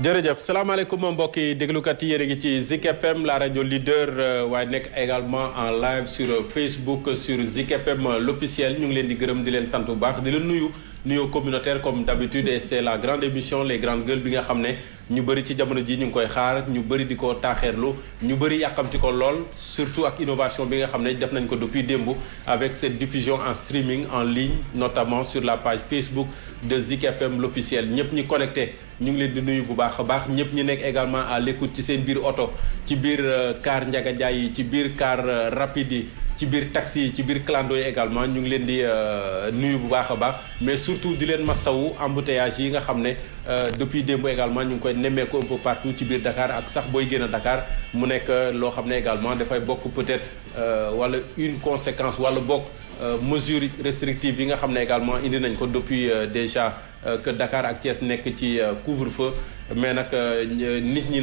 jërëjëf salaamaaleykum mbokk yi déglukat yi yéen a ngi ci Zik FM la rajo leader waaye nekk également en live sur Facebook sur Zik FM l'officiel ñu ngi leen di gërëm di leen sant bu baax di leen nuyoo communautaire comme d'habitude et c'est la grande émission les grandes gueules bi nga xam ne ñu bëri ci jamono ji ñu ngi koy xaar ñu bëri di ko taaxeerlu ñu bëri yàqamti ko lool surtout ak innovation bi nga xam ne def nañ ko depuis démb avec cette diffusion en streaming en ligne notamment sur la page Facebook de Zik FM l'officiel ñëpp ñi connecté ñu ngi leen di nuyu bu baax a baax ñëpp ñi nekk également à l'écoute ci seen biir oto ci biir car Ndiaga Ndiaye yi ci biir car rapide yi ci biir taxi yi ci biir clando yi également ñu ngi leen di nuyu bu baax a baax mais surtout di leen masawu embouteillage yi nga xam ne depuis démb également ñu ngi koy nemmeeku un peu partout ci biir Dakar ak sax booy génn Dakar mu nekk loo xam ne également dafay bokk peut-être wala une conséquence wala bokk mesures restrictives yi nga xam ne également indi nañ ko depuis déjà que Dakar ak Thiès nekk ci couvre-feu mais nag nit ñi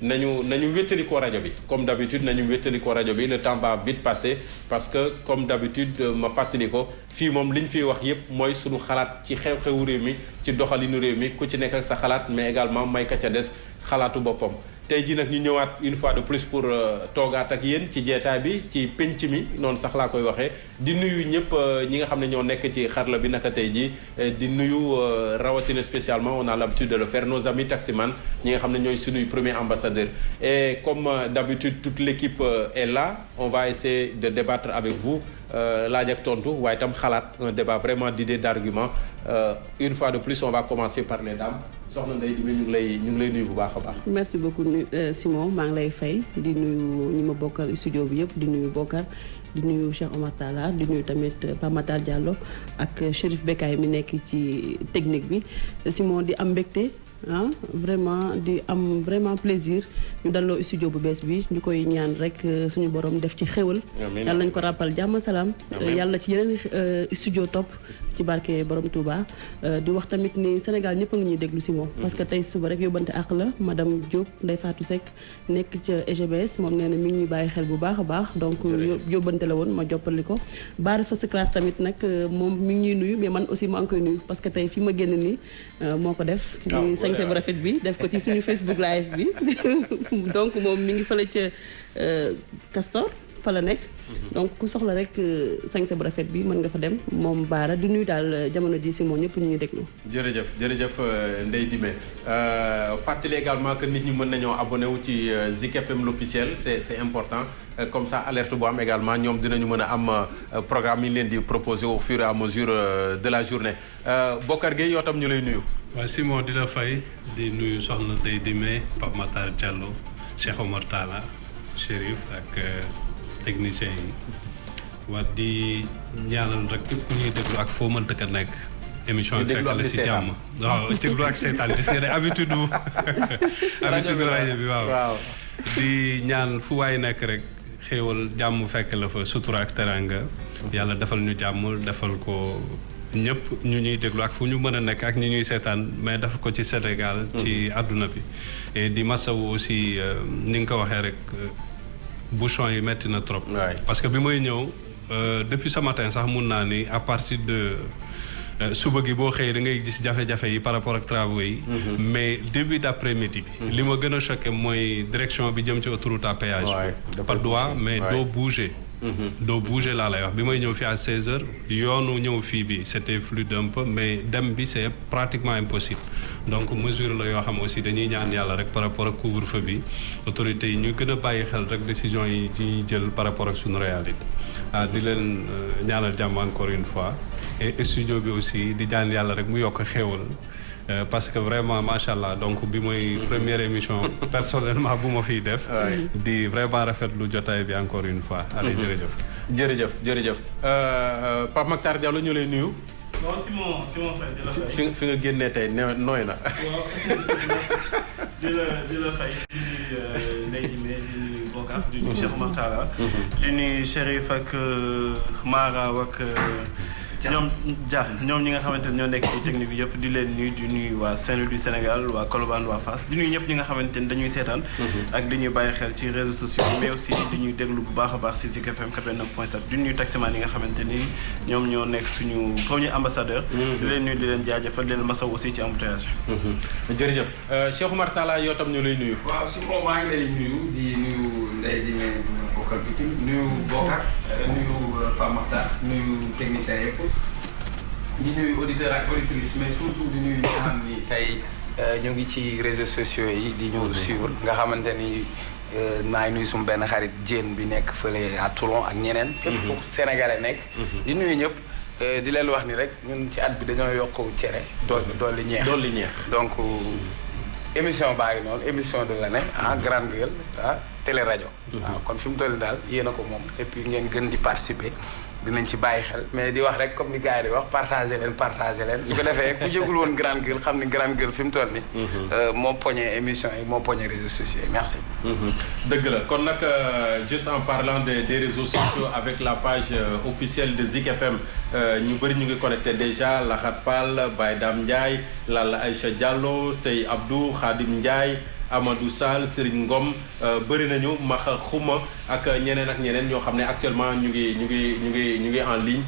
nañu wéttali ko rajo bi comme d'habitude nañu wéttali ko rajo bi le temps va vite passer parce que comme d'habitude ma fàttali ko fii moom li ñu fiy wax yépp mooy suñu xalaat ci xew-xewu réew mi ci doxalinu réew mi ku ci nekk ak sa xalaat mais également may ka ca des xalaatu boppam tey jii nag ñu ñëwaat une fois de plus pour toogaat ak yéen ci jeetaay bi ci penc mi noonu sax laa koy waxee di nuyu ñëpp ñi nga xam ne ñoo nekk ci xarala bi naka tey jii di nuyu rawatina spécialement on a l'habitude de le faire nos amis taximan ñi nga xam ne ñooy suñuy premier ambassadeur et comme d'habitude toute l'équipe est là on va essayer de débattre avec vous laaj ak tontu waaye itam xalaat un débat vraiment d'idées d'arguments une fois de plus on va commencer par les dames soxna Ndeye Diagne ñu ngi lay nuyu bu baax a baax. merci beaucoup Simon maa ngi lay fay di nuyu ñi ma bokkal studio bi yëpp di nuyu Bokar di nuyu Cheikh Omar Talla di nuyu tamit Pape Matar Diallo ak Chérif Bekay mi nekk ci technique bi Simon di am mbégte vraiment di am vraiment plaisir ñu dalloo studio bu bees bi ñu koy ñaan rek suñu borom def ci xéwal. yàlla nañu ko rappal jàmm salaam. yàlla ci yeneen studio topp. ci barke borom Touba di wax tamit ni Sénégal ñëpp a ngi ñuy déglu Simon parce que tey suba rek yóbbante àq la madame Diop Ndeye Fatou Seck nekk ca EGBS moom nee na mi ngi ñuy bàyyi xel bu baax a baax donc yóbbante la woon ma joppali ko Baara First Class tamit nag moom mi ngi ñuy nuyu mais man aussi maa ngi koy nuyu parce que tey fi ma génn nii moo ko def di sañse bu rafet bi def ko ci suñu Facebook live bi donc moom mi ngi fële ca Castor fa la nekk donc ku soxla rek sañse bu rafet bi mën nga fa dem moom Baara di nuyu daal jamono ji si moom ñëpp ñu ngi déglu. jërëjëf Ndeye Dime fàttali également que nit ñi mën nañoo abonné wu ci Zik FM l'officiel c'est important comme ça alerte bu am également ñoom dinañu mën a am programme yi leen di proposer au fur et à mesure de la journée Bokar Gueye yoo tam ñu lay nuyu. waaw Simon di la fay di nuyu soxna Ndeye Dime Pape Matar Diallo Cheikh Omar Talla Chérif ak. technicien yi war di ñaanal rek képp ku ñuy déglu ak foo mënta ka nekk émission bi fekk la si jàmm waaw déglu ak seetaan gis nga ne habitude rajo bi waaw di ñaan fu waay nekk rek xéewal jàmm fekk la fa sutura ak teranga yàlla defal ñu jàmm defal ko ñëpp ñu ñuy déglu ak fu ñu mën a nekk ak ñi ñuy seetaan mais def ko ci Sénégal ci àdduna bi et di masawu aussi ni nga ko waxee rek bouchon yi metti na trop. parce que bi may ñëw depuis ce matin sax mun naa ni à partir de suba gi boo xëyee da ngay gis jafe-jafe yi par rapport ak travaux yi. mais début d'après-midi bi. li ma gën a choqué mooy direction bi jëm ci autoroute à péage bi. pas droit mais doo bouger. doo bouger laa lay wax bi may ñëw fii à 16h yoonu ñëw fii bi c'était fluide un peu mais dem bi c'est pratiquement impossible donc mesure la yoo xam aussi dañuy ñaan yàlla rek par rapport ak couvre-feu bi autorités yi ñu gën a bàyyi xel rek décision yi ci jël par rapport ak suñu réalité di leen ñaanal jàmm encore une fois et studio bi aussi di ñaan yàlla rek mu yokk xéewal parce que vraiment macha allah donc bi mooy première émission personnellement bu ma fiy def. di vraiment rafetlu jotaay bi encore une fois. allez jërëjëf Pape Makhtar Diallo ñu lay nuyu. non Simon Faye di la fay. fi nga génnee tey nooy na. di la fay di nuyu Ndeye Dime di nuyu Bokar di nuyu Cheikh Omar Talla di nuyu Chérif ak Mara ak ñoom ñi nga xamante ne ñoo nekk ci technique bi yëpp di leen nuyu di nuyu waa Saint-Louis du Sénégal waa Colobane waa Fass di nuyu ñëpp ñi nga xamante ne dañuy seetaan ak di ñuy bàyyi xel ci réseaux sociaux mais aussi di ñuy déglu bu baax a baax si Zik FM 89.7 di nuyu taximan yi nga xamante ni ñoom ñoo nekk suñu premier ambassadeur di leen nuyu di leen jaajëfal di leen masaw aussi ci embouteillage jërëjëf Cheikh Oumar Talla yow tam ñu lay nuyu. waaw si moom maa ngi lay nuyu di nuyu Ndeye di bokkal bi nuyu Bokar nuyu Pape Makhtar nuyu technicien yëpp di nuyu auditeur ak auditrice mais surtout di nuyu ñi nga xam ni tey ñu ngi ci réseaux sociaux yi di ñu suivre nga xamante ni maa ngi nuyu sumu benn xarit Diène bi nekk fële à Toulon ak ñeneen fépp foofu sénégalais nekk di nuyu ñëpp di leen wax ni rek ñun ci at bi dañoo yokk cere dolli ñeex donc émission baa ngi noonu émission de l'année grande gueule télé rajo waaw kon fi mu toll daal yéen a ko moom et puis ngeen gën di participer dinañ ci bàyyi xel mais di wax rek comme ni gars yi di wax partagé leen su ko defee ku jégul woon grande gueule xam ni grande gueule fi mu toll ni moo poñe émission yi moo poñe réseaux sociaux yi merci dëgg la kon nag juste en parlant des réseaux sociaux avec la page officielle de Zik FM ñu bëri ñu ngi connecté déjà Laxat Fall Baye Dame Ndiaye Lalla Aïcha Diallo Sey Abdou Khadim Ndiaye Amadou Sall Serigne Ngom bëri nañu Maxa Xuma ak ñeneen ñoo xam ne actuellement ñu ngi en ligne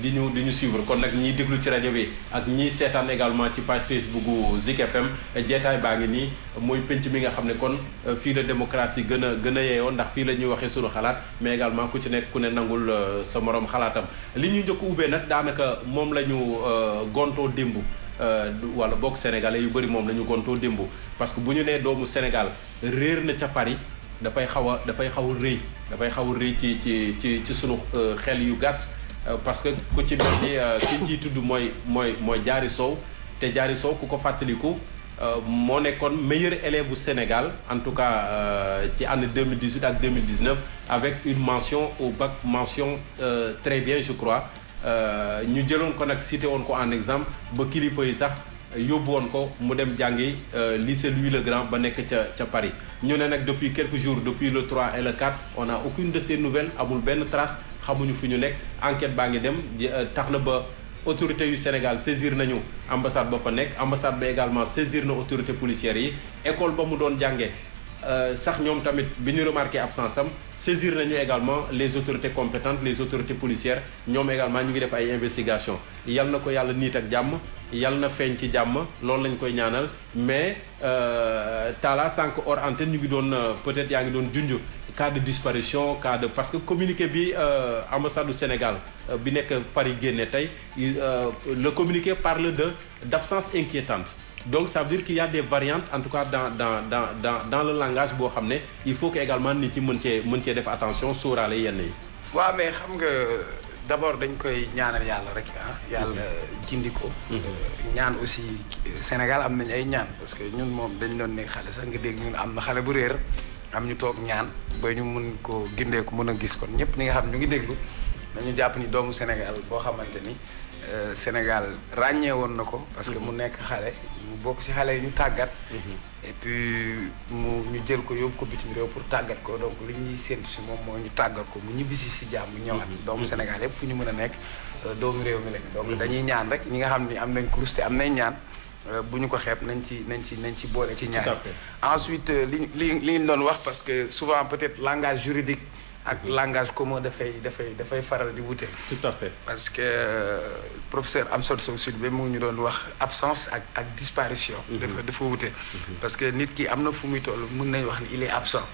di ñu suivre kon nag ñiy déglu ci rajo bi ak ñiy seetaan également ci page Facebook gu Zik FM jeetaay baa ngi nii mooy penc mi nga xam ne kon fii la démocratie gën a yeeyoo ndax fii la ñuy waxee sunu xalaat mais également ku ci nekk ku ne nangul sa morom xalaatam li ñu njëkk ubbee nag daanaka moom la ñu gontoo démb wala bokk sénégalais yu bëri moom la ñu gontoo démb parce que bu ñu nee doomu Sénégal réer na ca Paris dafay xaw a rëy ci sunu xel yu gàtt parce que ku ci mel ni ki ciy tudd mooy Diary Sow te Diary Sow ku ko fàttaliku moo nekkoon meilleur élève bu Sénégal en tout cas ci année 2018 ak 2019 avec une mention au bac mention très bien je crois ñu jëloon ko nag cité woon ko en exemple ba kilifa yi sax yóbbu woon ko mu dem jàngi lycée Louis le Grand ba nekk ca Paris ñu ne nag depuis quelques jours depuis le 3 et le 4 on n'a aucune de ces nouvelles amul benn trace xamuñu fi ñu nekk enquête baa ngi dem tax na ba autorités yu Sénégal saisir nañu ambassade ba fa nekk ambassade ba également saisir na autorité policières yi école ba mu doon jàngee sax ñoom tamit bi ñu remarqué absence am saisir nañu également les autorités compétentes les autorités policières ñoom également ñu ngi def ay investigation yal na ko yàlla niit ak jàmm yal na feeñ ci jàmm loolu lañ koy ñaanal mais Talla sànq hors antenne ñu ngi doon peut-être yaa ngi doon junj cas de disparition cas de parce que communiqué bi ambassade du Sénégal bi nekk Paris génne tey le communiqué parle d'absence inquiétante donc ça veut dire qu'il y a des variantes en tout cas dans le langage boo xam ne il faut que également nit ñi mën cee def attention sóoraale yenn yi. waaw mais xam nga d'abord dañ koy ñaanal yàlla rek yàlla jindi ko. ñaan aussi Sénégal am nañ ay ñaan parce que ñun moom dañ doon nekk xale sax nga dégg ñun am na xale bu réer am ñu toog ñaan ba ñu mun ko gindee ko mën a gis kon ñëpp ñi nga xam ñu ngi déglu dañu jàpp ni doomu Sénégal boo xamante ni Sénégal ràññee woon na ko parce que mu nekk xale mu bokk ci xale yi ñu tàggat et puis ñu jël ko yóbbu ko bitim réew pour tàggat ko donc li ñuy séntu si moom moo ñu tàggat ko mu ñibbisi si jàmm ñëwaat doomu Sénégal yëpp fu ñu mën a nekk doomu réew mi lañ donc dañuy ñaan rek ñi nga xam ni am nañ kurus te am nañ ñaan bu ñu ko xeeb nañ ci boole ci ñaar ensuite li ñu doon wax parce que souvent peut-être langage juridique ak langage commun dafay faral di wute. Tout à fait. Parce que professeur Amsatou Sow Sidibé mu ngi ñu doon wax absence ak disparition. dafa wute. parce que nit ki am na fu muy toll mën nañu wax ni il est absent.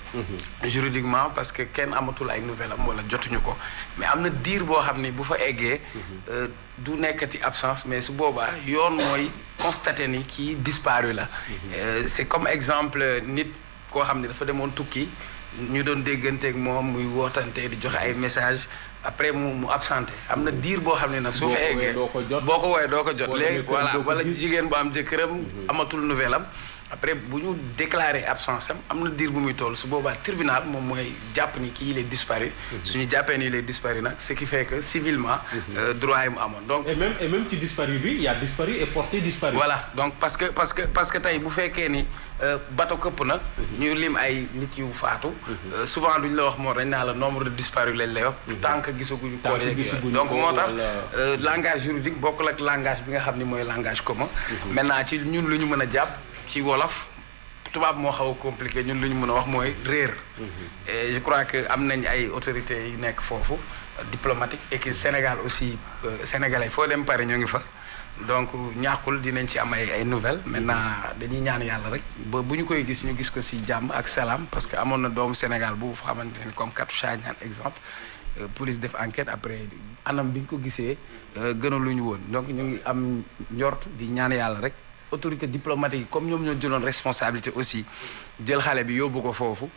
juridiquement parce que kenn amatul ay nouvelle am wala jotuñu ko mais am na diir boo xam ni bu fa eggee. du nekkati absence mais su boobaa yoon mooy constater ni kii disparu la. c'est comme exemple nit koo xam ne dafa demoon tukki. ñu doon dégganteeg moom muy wootante di joxe ay message après mu absenté am na diir boo xam ne nag su fa eggee boo ko woowee doo ko jot léegi voilà wala jigéen bu am jëkkëram amatul nouvelle am après bu ñu déclaré absence am na diir bu muy toll su boobaa tribunal moom mooy jàpp ni kii il est disparu. suñu jàppee ni il est disparu nag ce qui fait que civilement. droit yi mu amoon donc. et même ci disparu bi y a disparu et porté disparu. voilà donc parce que tey bu fekkee ni bateau këpp na. ñu lim ay nit yu faatu. souvent duñ la wax moo dañ naa la nombre de disparus lañ lay wax. tant que gisaguñu ko donc moo tax langage juridique bokkul ak langage bi nga xam ni mooy langage commun. maintenant ci ñun lu ñu mën a jàpp ci wolof tubaab moo xaw a compliqué ñun lu ñu mën a wax mooy réer. et je crois que am nañ ay autorités yu nekk foofu diplomatique et que Sénégal aussi sénégalais foo dem Paris ñoo ngi fa. donc ñàkkul dinañ ci am ay nouvelles maintenant dañuy ñaan yàlla rek ba bu ñu koy gis ñu gis ko ci jàmm ak salaam parce que amoon na doomu Sénégal bu xamante ne comme Katou Chagnan exemple police def enquête après anam bi ñu ko gisee gënaluñu woon donc ñu ngi am njort di ñaan yàlla rek autorité diplomatique yi comme ñoom ñoo jëloon responsabilité aussi jël xale bi yóbbu ko foofu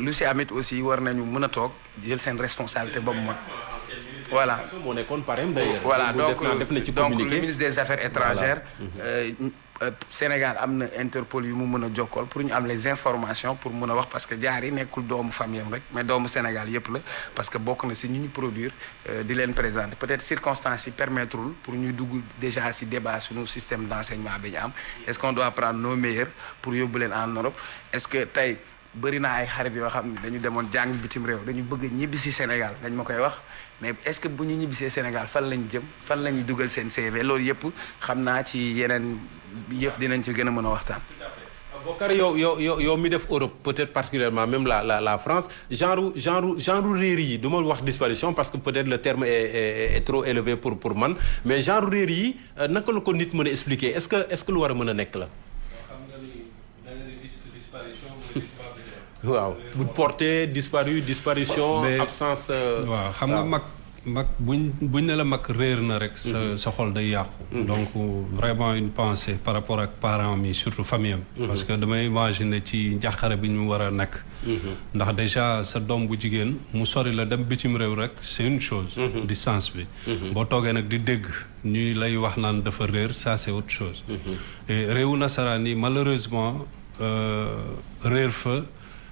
lu ci amit aussi war nañu mën a toog jël seen responsabilité ba mu mën. voilà moo nekkoon parrain d'ailleurs. voilà donc le ministre des affaires étrangères. Sénégal am na Interpol yu mu mën a jokkool pour ñu am les informations pour mën a wax parce que jaar yi nekkul doomu famille am rek mais doomu Sénégal yépp la parce que bokk na ci ñu produire di leen présenter peut-être circonstances yi permettrul pour ñu dugg déjà ci débat suñu système d'enseignement bi ñu am est-ce qu'on doit prendre nos meilleurs pour yóbbu leen en Europe est-ce que tey bëri na ay xarit yoo xam ne dañu demoon jàng bitim réew dañu bëgg ñibbi ci Sénégal dañ ma koy wax mais est-ce que bu ñu ñibbisee Sénégal fan lañ jëm fan la ñuy dugal seen CV loolu yëpp xam naa ci yeneen yëf dinañ ci gën a mën a waxtaan. Bokar yow mi def Europe peut-être particulièrement même la France genre réer yi du ma wax disparition parce que peut-être le terme est trop élevé pour man mais genre réer yi naka la ko nit mën a expliquer est-ce que lu war a mën a nekk la. waaw bu porté disparition absence. waaw xam nga mag buñ ne la mag réer na rek. sa xol day yàqu. donc vraiment une pensée par rapport ak parents mi surtout famille am. parce que damay imaginer ci njàqare bi ñu war a nekk. ndax déjà sa doom bu jigéen mu sori la dem bitim réew rek c'est une chose. distance bi. boo toogee nag di dégg ñuy lay wax naan dafa réer ça c'est autre chose. et réewu nasaraan yi malheureusement réer fa.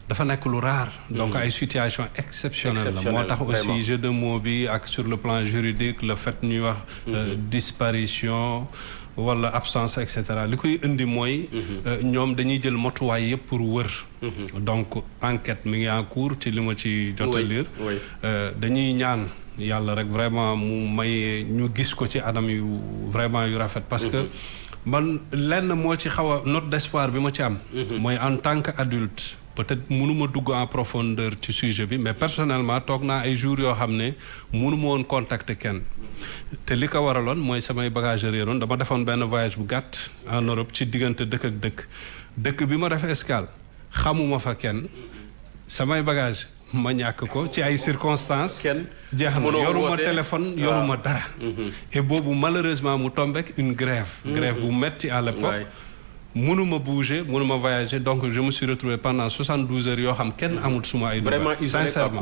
dafa nekk lu rare. donc ay situation exceptionnelle la moo tax aussi jeu de mots bi ak sur le plan juridique le fait ñuy wax disparition wala absence et cetera li koy indi mooy ñoom dañuy jël motuwaay yëpp pour wër donc enquête mi ngi en cours ci li ma ci jot a lire dañuy ñaan yàlla rek vraiment mu may ñu gis ko ci anam yu vraiment yu rafet parce que man lenn moo ci xaw a note d'espoir bi ma ci am mooy en tant que adulte peut-être mënuma dugg en profondeur ci sujet bi mais personnellement toog naa ay jours yoo xam ne mënuma woon contacter kenn te li ko waraloon mooy samay bagages réeroon dama defoon benn voyage bu gàtt en Europe ci diggante dëkk ak dëkk bi ma def escale xamuma fa kenn samay bagages ma ñàkk ko ci ay circonstances jeex na yoruma téléphone yoruma dara et boobu malheureusement mu tombé une grève bu metti à l'époque mënuma bouger mënuma voyager donc je me suis retrouvé pendant 72 heures yoo xam kenn amul suma ay nouvelles. vraiment sincèrement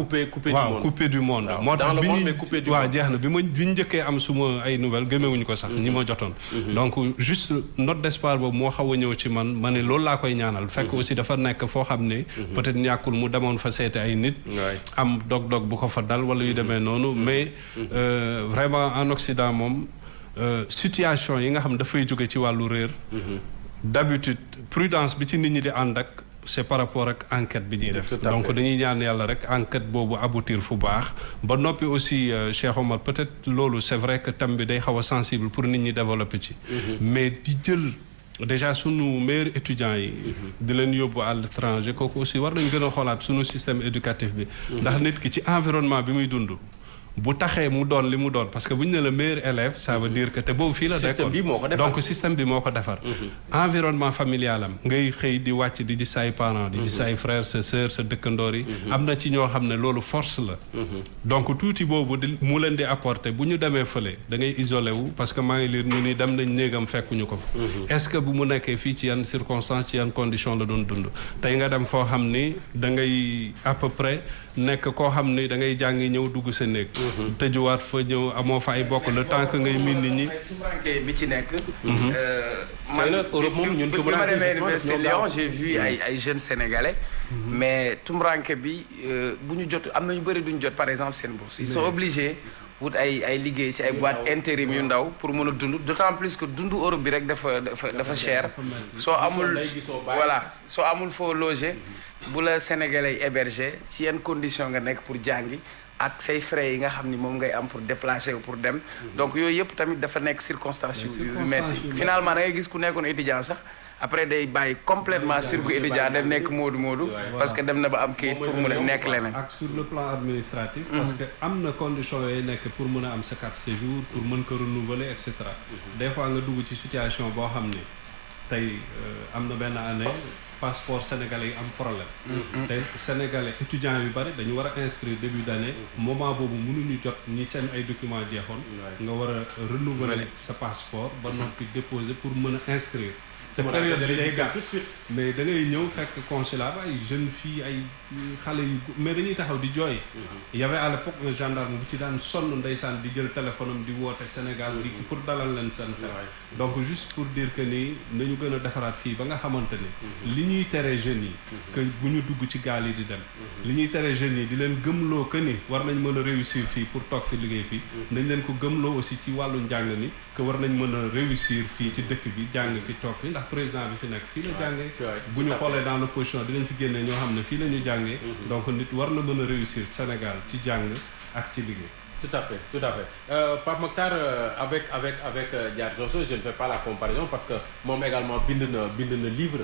coupé du monde. moo tax bi ñu waaw jeex na bi ñu njëkkee am suma ay nouvelles gëmewuñu ko sax ñi ma jotoon. donc juste note d'espoir boobu moo xaw a ñëw ci man ma ne loolu laa koy ñaanal. fekk aussi dafa nekk foo xam ne. peut-être ñàkkul mu demoon fa seeti ay nit. am dog-dog bu ko fa dal wala yu demee noonu mais vraiment en Occident moom situation yi nga xam dafay jóge ci wàllu réer. d'habitude prudence bi ci nit ñi di ànd ak c'est par rapport ak enquête bi ñuy def donc dañuy ñaan yàlla rek enquête boobu aboutir fu baax ba noppi aussi Cheikh Omar peut-être loolu c'est vrai que thème bi day xaw a sensible pour nit ñi développer ci mais di jël déjà sunu meilleurs étudiants yi di leen yóbbu à l'étranger kooku aussi war nañ gën a xoolaat sunu système éducatif bi ndax nit ki ci environnement bi muy dund bu taxee mu doon li mu doon parce que bu ñu ne le meilleur élève ça veut dire que te boobu fii la nekkoon donc système bi moo ko defar environnement familial am ngay xëy di wàcc di say parents di say frères sa sœurs sa dëkkandoor yi am na ci ñoo xam ne loolu force la donc tuuti boobu di mu leen di apporter bu ñu demee fële da ngay isolé wu parce que maa ngi lire ñu ni dem nañ néegam fekkuñu ko est-ce que bu mu nekkee fii ci yan circonstances ci yan conditions la doon dund tey nga dem foo xam ni da ngay à peu près nekk koo xam ni da ngay jàngi ñëw dugg sa néeg tëjuwaat fa ñëw amoo fa ay bokk le temps que ngay miin nit ñi bi ci nekk man Europe moom ñun bi ma demee université Lyon j'ai vu ay jeunes sénégalais mais tumuranke bi bu ñu jot am na ñu bëri duñu jot par exemple seen bourse ils sont obligés wut ay liggéey ci ay boîte intérim yu ndaw pour mën a dund d'autant plus que dundu Europe bi rek dafa cher soo amul voilà soo amul foo loger bu la sénégalais héberger ci yenn condition nga nekk pour jàngi ak say frais yi nga xam ni moom ngay am pour déplacer pour dem donc yooyu yëpp tamit dafa nekk circonstance yu metti finalement da ngay gis ku nekkoon étudiant sax après day bàyyi complètement circuit étudiant dem nekk moodu parce que dem na ba am kayit pour mun a nekk leneen ak sur le plan administratif parce que am na condition yooyu nekk pour mën a am sa carte séjour pour mën ko renouveler et cetera des fois nga dugg ci situation boo xam ne tey am na benn année passeport sénégalais yi am problème te sénégalais étudiants yu bari dañu war a inscrire début d'année moment boobu mënuñu jot ñi seen ay documents jeexoon nga war a renouveler sa passeport ba noppi déposer pour mën a inscrire te période bi day gàtt mais da ngay ñëw fekk consulat ay jeune fille ay xale yu mais dañuy taxaw di jooy y avait à l'époque un gendarme bu ci daan sonn ndeysaan di jël téléphone am di woote Sénégal di pour dalal leen seen xel donc juste pour dire que ni nañu gën a defaraat fii ba nga xamante ni li ñuy tere jeunes yi que bu ñu dugg ci gaal yi di dem li ñuy tere jeunes yi di leen gëmloo que ni war nañ mën a réussir fii pour toog fi liggéey fii nañ leen ko gëmloo aussi ci wàllu njàng mi que war nañ mën a réussir fii ci dëkk bi jàng fi toog fi ndax président bi fi nekk fii la jàngee bu ñu xoolee dans l'opposition dinañ fi génnee ñoo xam ne fii la ñu jàngee donc nit war na mën a réussir Sénégal ci jàng ak ci liggéey tout à fait Pape Makhtar avec Diar Josso je ne fais pas la comparaison parce que moom également bind na livre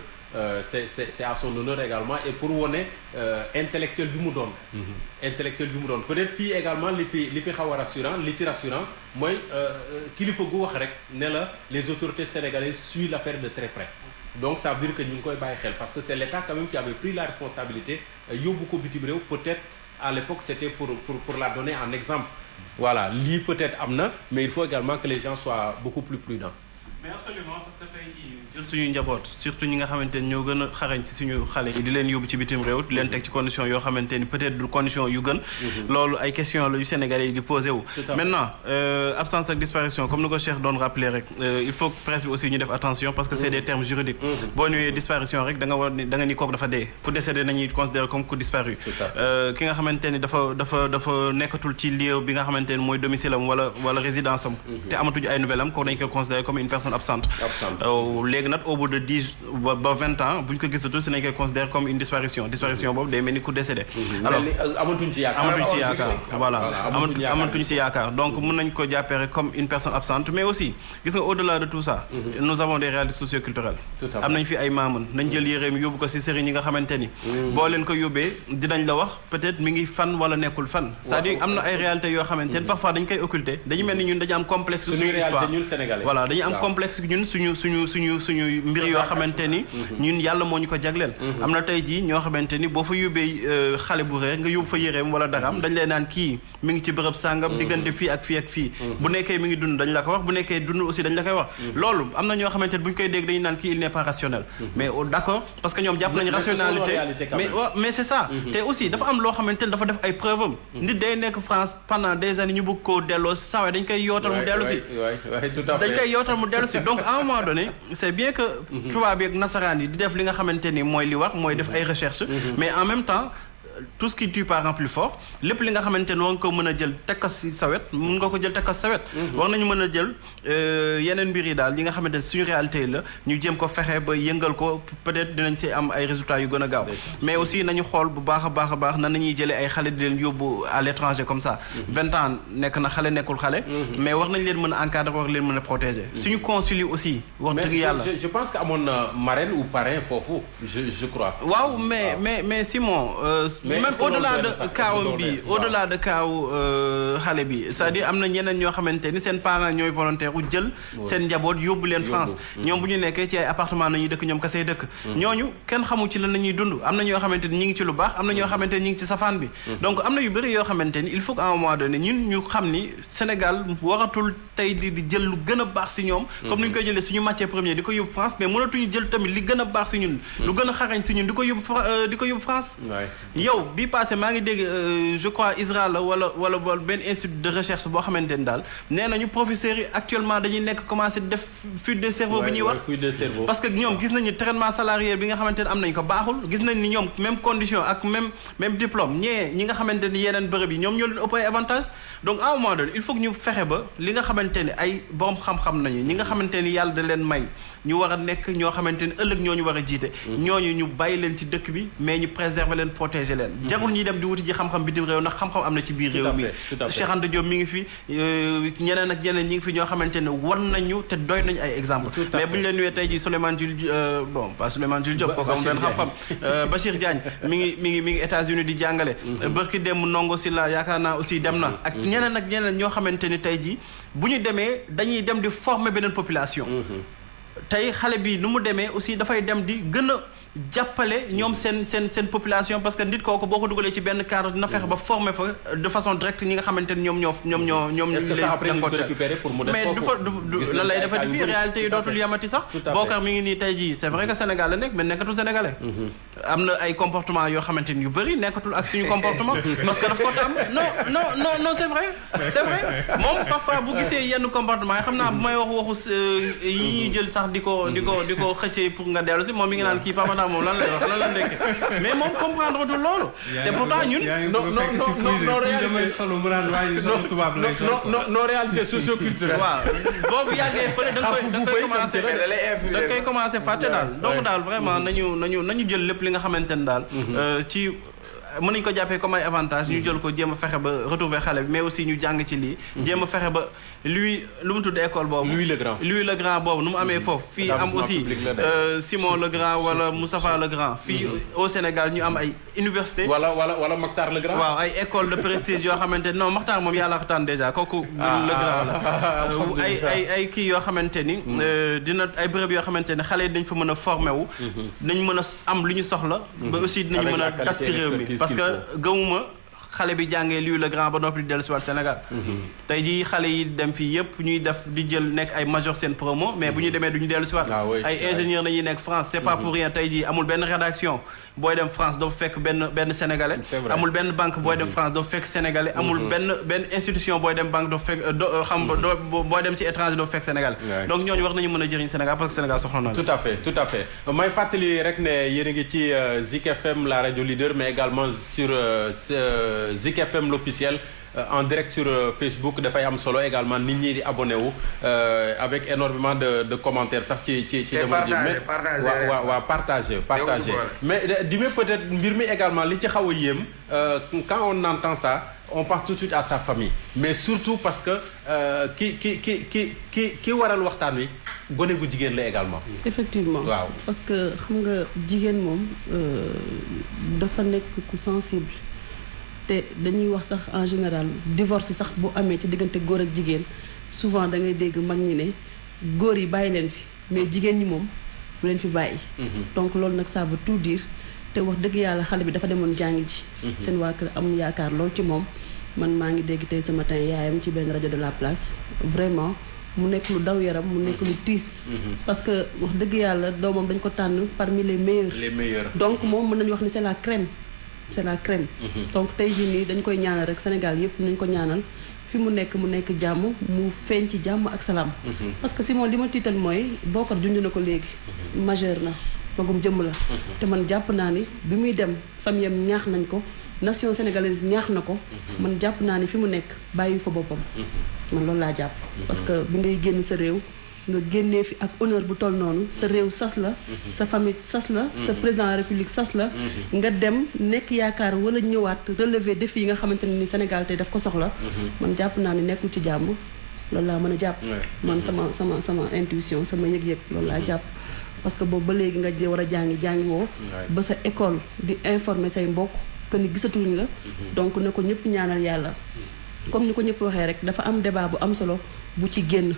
c'est à son honneur également et pour wone intellectuel bi mu doon peut-être fii également li fi xaw a rassurant li ci rassurant mooy kilifa gu wax rek ne la les autorités sénégalaises suivent l'affaire de très près donc ça veut dire que ñu ngi koy bàyyi xel parce que c'est l'État quand même qui avait pris la responsabilité yóbbu ko bitim réew peut-être à l'époque c'était pour la donner en exemple voilà lii peut-être am na mais il faut également que les gens soient beaucoup plus prudents mais absolument parce que tey jii jël suñu njaboot surtout ñi nga xamante ni ñoo gën a xarañ ci suñu xale yi di leen yóbbu ci bitim réew di leen teg ci condition yoo xamante ni peut-être du condition yu gën loolu ay question la yu Sénégalais yi di posé wu maintenant absence ak disparition comme ni ko Cheikh doon rappelé rek il faut que presse bi aussi ñu def attention parce que c'est des termes juridiques boo ñëwee disparition rek da nga ni kooku dafa dee ku décédé nañuy considérer comme ku disparu ki nga xamante ni dafa nekkatul ci lieu bi nga xamante ni mooy domicile am wala résidence am te amatuñu ay nouvelle am kooku dañ koy considérer comme une personne absente léegi nag au bout de 10 ba 20 ans bu ñu ko gisatul si nañ koy considérer comme une disparition boobu day mel ni ku décédé alors amatuñ ci yaakaar voilà amatuñ ci yaakaar donc mën nañ ko jàppee rek comme une personne absente mais aussi gis nga au-delà de tout ça nous avons des réalités socioculturelles am nañ fi ay maaman nañ jël yéreem yóbbu ko si sëriñ yi nga xamante ni boo leen ko yóbbee dinañ la wax peut-être mi ngi fan wala nekkul fan c'est-à-dire am na ay réalités yoo xamante ni parfois dañ koy occulter dañu mel ni ñun dañu am complexe suñu histoire voilà dañu am complexe ñun suñu mbir yoo xamante ni ñun yàlla moo ñu ko jagleel am na tey jii ñoo xamante ni boo fa yóbbee xale bu réer nga yóbbu fa yéreem wala daraam dañ lay naan kii mi ngi ci bërëb sàngam diggante fii ak fii bu nekkee mi ngi dund dañ la ko wax bu nekkee dund aussi dañ la koy wax loolu am na ñoo xamante ni bu ñu koy dégg dañuy naan kii il n'est pas rationnel mais d'accord parce que ñoom jàpp nañu rationalité mais c'est ça te aussi dafa am loo xamante ni dafa def ay preuve am nit day nekk France pendant des années ñu bëgg koo delloo si saa dañ koy yootal mu dellu si dañ koy yootal mu dellu si donc à un moment donné c'est bien que tubaab yi ak nasaraan yi di def li nga xamante ni mooy li wax mooy def ay recherche mais en même temps tout ce qui tue pas rend plus fort lépp li nga xamante ni war nga ko mën a jël teg ko si sa wet mën nga ko jël teg ko si sa wet war nañu mën a jël yeneen mbir yi daal yi nga xamante ni suñu réalité la ñu jéem ko fexe ba yëngal ko peut-être dinañ si am ay résultats yu gën a gaaw mais aussi nañu xool bu baax a baax nan nañuy jëlee ay xale di leen yóbbu à l'étranger comme ça 20 ans nekk na xale nekkul xale mais war nañ leen mën a encadrer war leen mën a protéger suñu consul yi aussi wax dëgg yàlla je pense que amoon na marraine ou parrain foofu je crois waaw mais Simon même au-delà de kaawam bi au-delà de kaaw xale bi c'est-à-dire am na ñeneen ñoo xamante ni seen parents ñooy volontaire u jël seen njaboot yóbbu leen France ñoom bu ñu nekkee ci ay appartement nañuy dëkk ñoom kasey dëkk ñooñu kenn xamu ci lan la ñuy dund am na ñoo xamante ni ñi ngi ci lu baax am na ñoo xamante ni ñi ngi ci safaan bi donc am na yu bëri yoo xamante ni il faut qu'à un moment donné ñun ñu xam ni Sénégal waratul tey di jël lu gën a baax si ñoom comme ni ñu koy jëlee suñu matière première di ko yóbbu France mais mënatuñu jël tamit li gën a baax si ñun lu gën a xarañ si ñun di ko yóbbu France yow yow bii passé maa ngi dégg je crois Israël la wala benn institut de recherche boo xamante ni daal nee nañu professeurs yi actuellement dañuy nekk commencé def fuite de cerveau bi ñuy wax parce que ñoom gis nañu traitement salarié bi nga xamante ne am nañ ko baaxul gis nañ ni ñoom même condition ak même diplôme ñi nga xamante ni yeneen bërëb yi ñoom ñoo leen ëpp ay avantage donc à un moment donné il faut que ñu fexe ba li nga xamante ne ay borom xam-xam nañu ñi nga xamante ni yàlla da leen may ñu war a nekk ñoo xamante ni ëllëg ñooñu war a jiite ñooñu ñu bàyyi leen ci dëkk bi mais ñu préserver leen protéger leen jarul ñuy dem di wuti ji xam-xam bitim réew ndax xam-xam am na ci biir réew mi Cheikh Anta Diop mi ngi fi ñeneen ak ñeneen ñi ngi fi ñoo xamante ne war nañu te doy nañu ay exemple mais bu ñu leen nuwee tey ji Souleymane Jules bon pas Souleymane Jules Diop kooku am benn xam-xam Bachir Diagne mi ngi États-Unis di jàngale barki dem Ndongo Sylla yaakaar naa aussi dem na ak ñeneen ñoo xamante ni tey ji bu ñu demee dañuy dem di former beneen population tey xale bi nu mu demee aussi dafay dem di gën a jàppale ñoom seen population parce que nit kooku boo ko dugalee ci benn cadre dina fexe ba former fa de façon directe ñi nga xamante ni ñoom est-ce que ça après ñu ko récupérer pour mu def mais du la lay defati fii réalité yi dootul yamati sax Bokar mi ngi nii tey jii c'est vrai que Sénégal la nekk mais nekkatul sénégalais am na ay comportement yoo xamante ni yu bëri nekkatul ak suñu comportement parce que daf ko tam non c'est vrai moom parfois bu gisee yenn comportement yi xam naa bu may waxu yi ñuy jël sax di ko xëccee pour nga dellu si moom mi ngi naan kii pamata moom lan lay wax lan la nekk mais moom comprendre tout loolu te pourtant ñun non réalité socio-culturelle waaw boobu yàggee fële da nga koy commencé fàtte daal donc daal vraiment nañu jël lépp li nga xamante ne daal ci mën nañu ko jàppee comme ay avantage ñu jël ko jéem a fexe ba retrouver xale bi mais aussi ñu jàng ci lii jéem a fexe ba lu mu tudd école boobu Louis le Grand boobu nu mu amee foofu fii am aussi Simon le Grand wala Moustapha le Grand fii au Sénégal ñu am ay université wala Makhtar le Grand waaw ay école de prestige yoo xamante non Makhtar moom yàlla xataan déjà kooku le Grand la ay kii yoo xamante ni dina ay bërëb yoo xamante ni xale yi dañ fa mën a formé wu dañ mën a am lu ñu soxla ba aussi dinañu mën a tas ci réew mi parce que gëmuma xale bi jàngee Louis le Grand ba noppi di dellusiwaat Sénégal tey jii xale yi dem fii yëpp ñuy def di jël nekk ay major seen promo mais bu ñu demee du ñu dellusiwaat ay ingénieur nañuy nekk France c'est pas pour rien tey jii amul benn rédaction booy dem France doo fekk benn sénégalais amul benn banque booy dem France doo fekk sénégalais amul benn institution booy dem banque doo fekk booy dem ci étranger doo fekk sénégalais donc ñooñu war nañu mën a jëriñ Sénégal parce que Sénégal soxla na tout à fait may fàttali rek ne yéen a ngi ci Zik FM la radio leader mais également sur Zik FM l'officiel en direct sur Facebook dafay am solo également nit ñi di abonné wu avec énormément de commentaires sax ci jamono ji mais waaw partager mais du mieux peut-être mbir mi également li ci xaw a yéem quand on entend ça on pense tout de suite à sa famille mais surtout parce que ki waral waxtaan wi gone gu jigéen la également effectivement waaw parce que xam nga jigéen moom dafa nekk ku sensible te dañuy wax sax en général divorce sax bu amee ci diggante góor ak jigéen souvent da ngay dégg mag ñi ne góor yi bàyyi leen fi mais jigéen ñi moom bu leen fi bàyyi donc loolu nag ça veut tout dire te wax dëgg yàlla xale bi dafa demoon jàngi ji seen waa kër am yaakaar lool ci moom man maa ngi dégg tey ce matin yaayam ci benn rajo de la place vraiment mu nekk lu daw yaram mu nekk lu tiis parce que wax dëgg yàlla doomam dañ ko tànn parmi les meilleurs donc moom mën nañu wax ni c'est la crème donc tey jii nii dañ koy ñaanal rek Sénégal yëpp nañ ko ñaanal fi mu nekk jàmm mu feeñ ci jàmm ak salaam parce que si moom li ma tiital mooy Bokar junj na ko léegi majeur na magum jëmm la te man jàpp naa ni bi muy dem famille am ñaax nañ ko nation sénégalaise ñaax na ko man jàpp naa ni fi mu nekk bàyyi fa boppam man loolu laa jàpp parce que bi ngay génn sa réew nga génnee fi ak honneur bu toll noonu sa réew sas la sa famille sas la sa président de la république sas la nga dem nekk yaakaar wala ñëwaat relever défi yi nga xamante ne ni Sénégal tey daf ko soxla man jàpp naa ni nekkul ci jàmm loolu laa mën a jàpp man sama intuition sama yëg-yëg loolu laa jàpp parce que boobu ba léegi nga war a jàngi woo ba sa école di informer say mbokk que ni gisatuñu la donc ne ko ñëpp ñaanal yàlla comme ni ko ñëpp waxee rek dafa am débat bu am solo bu ci génn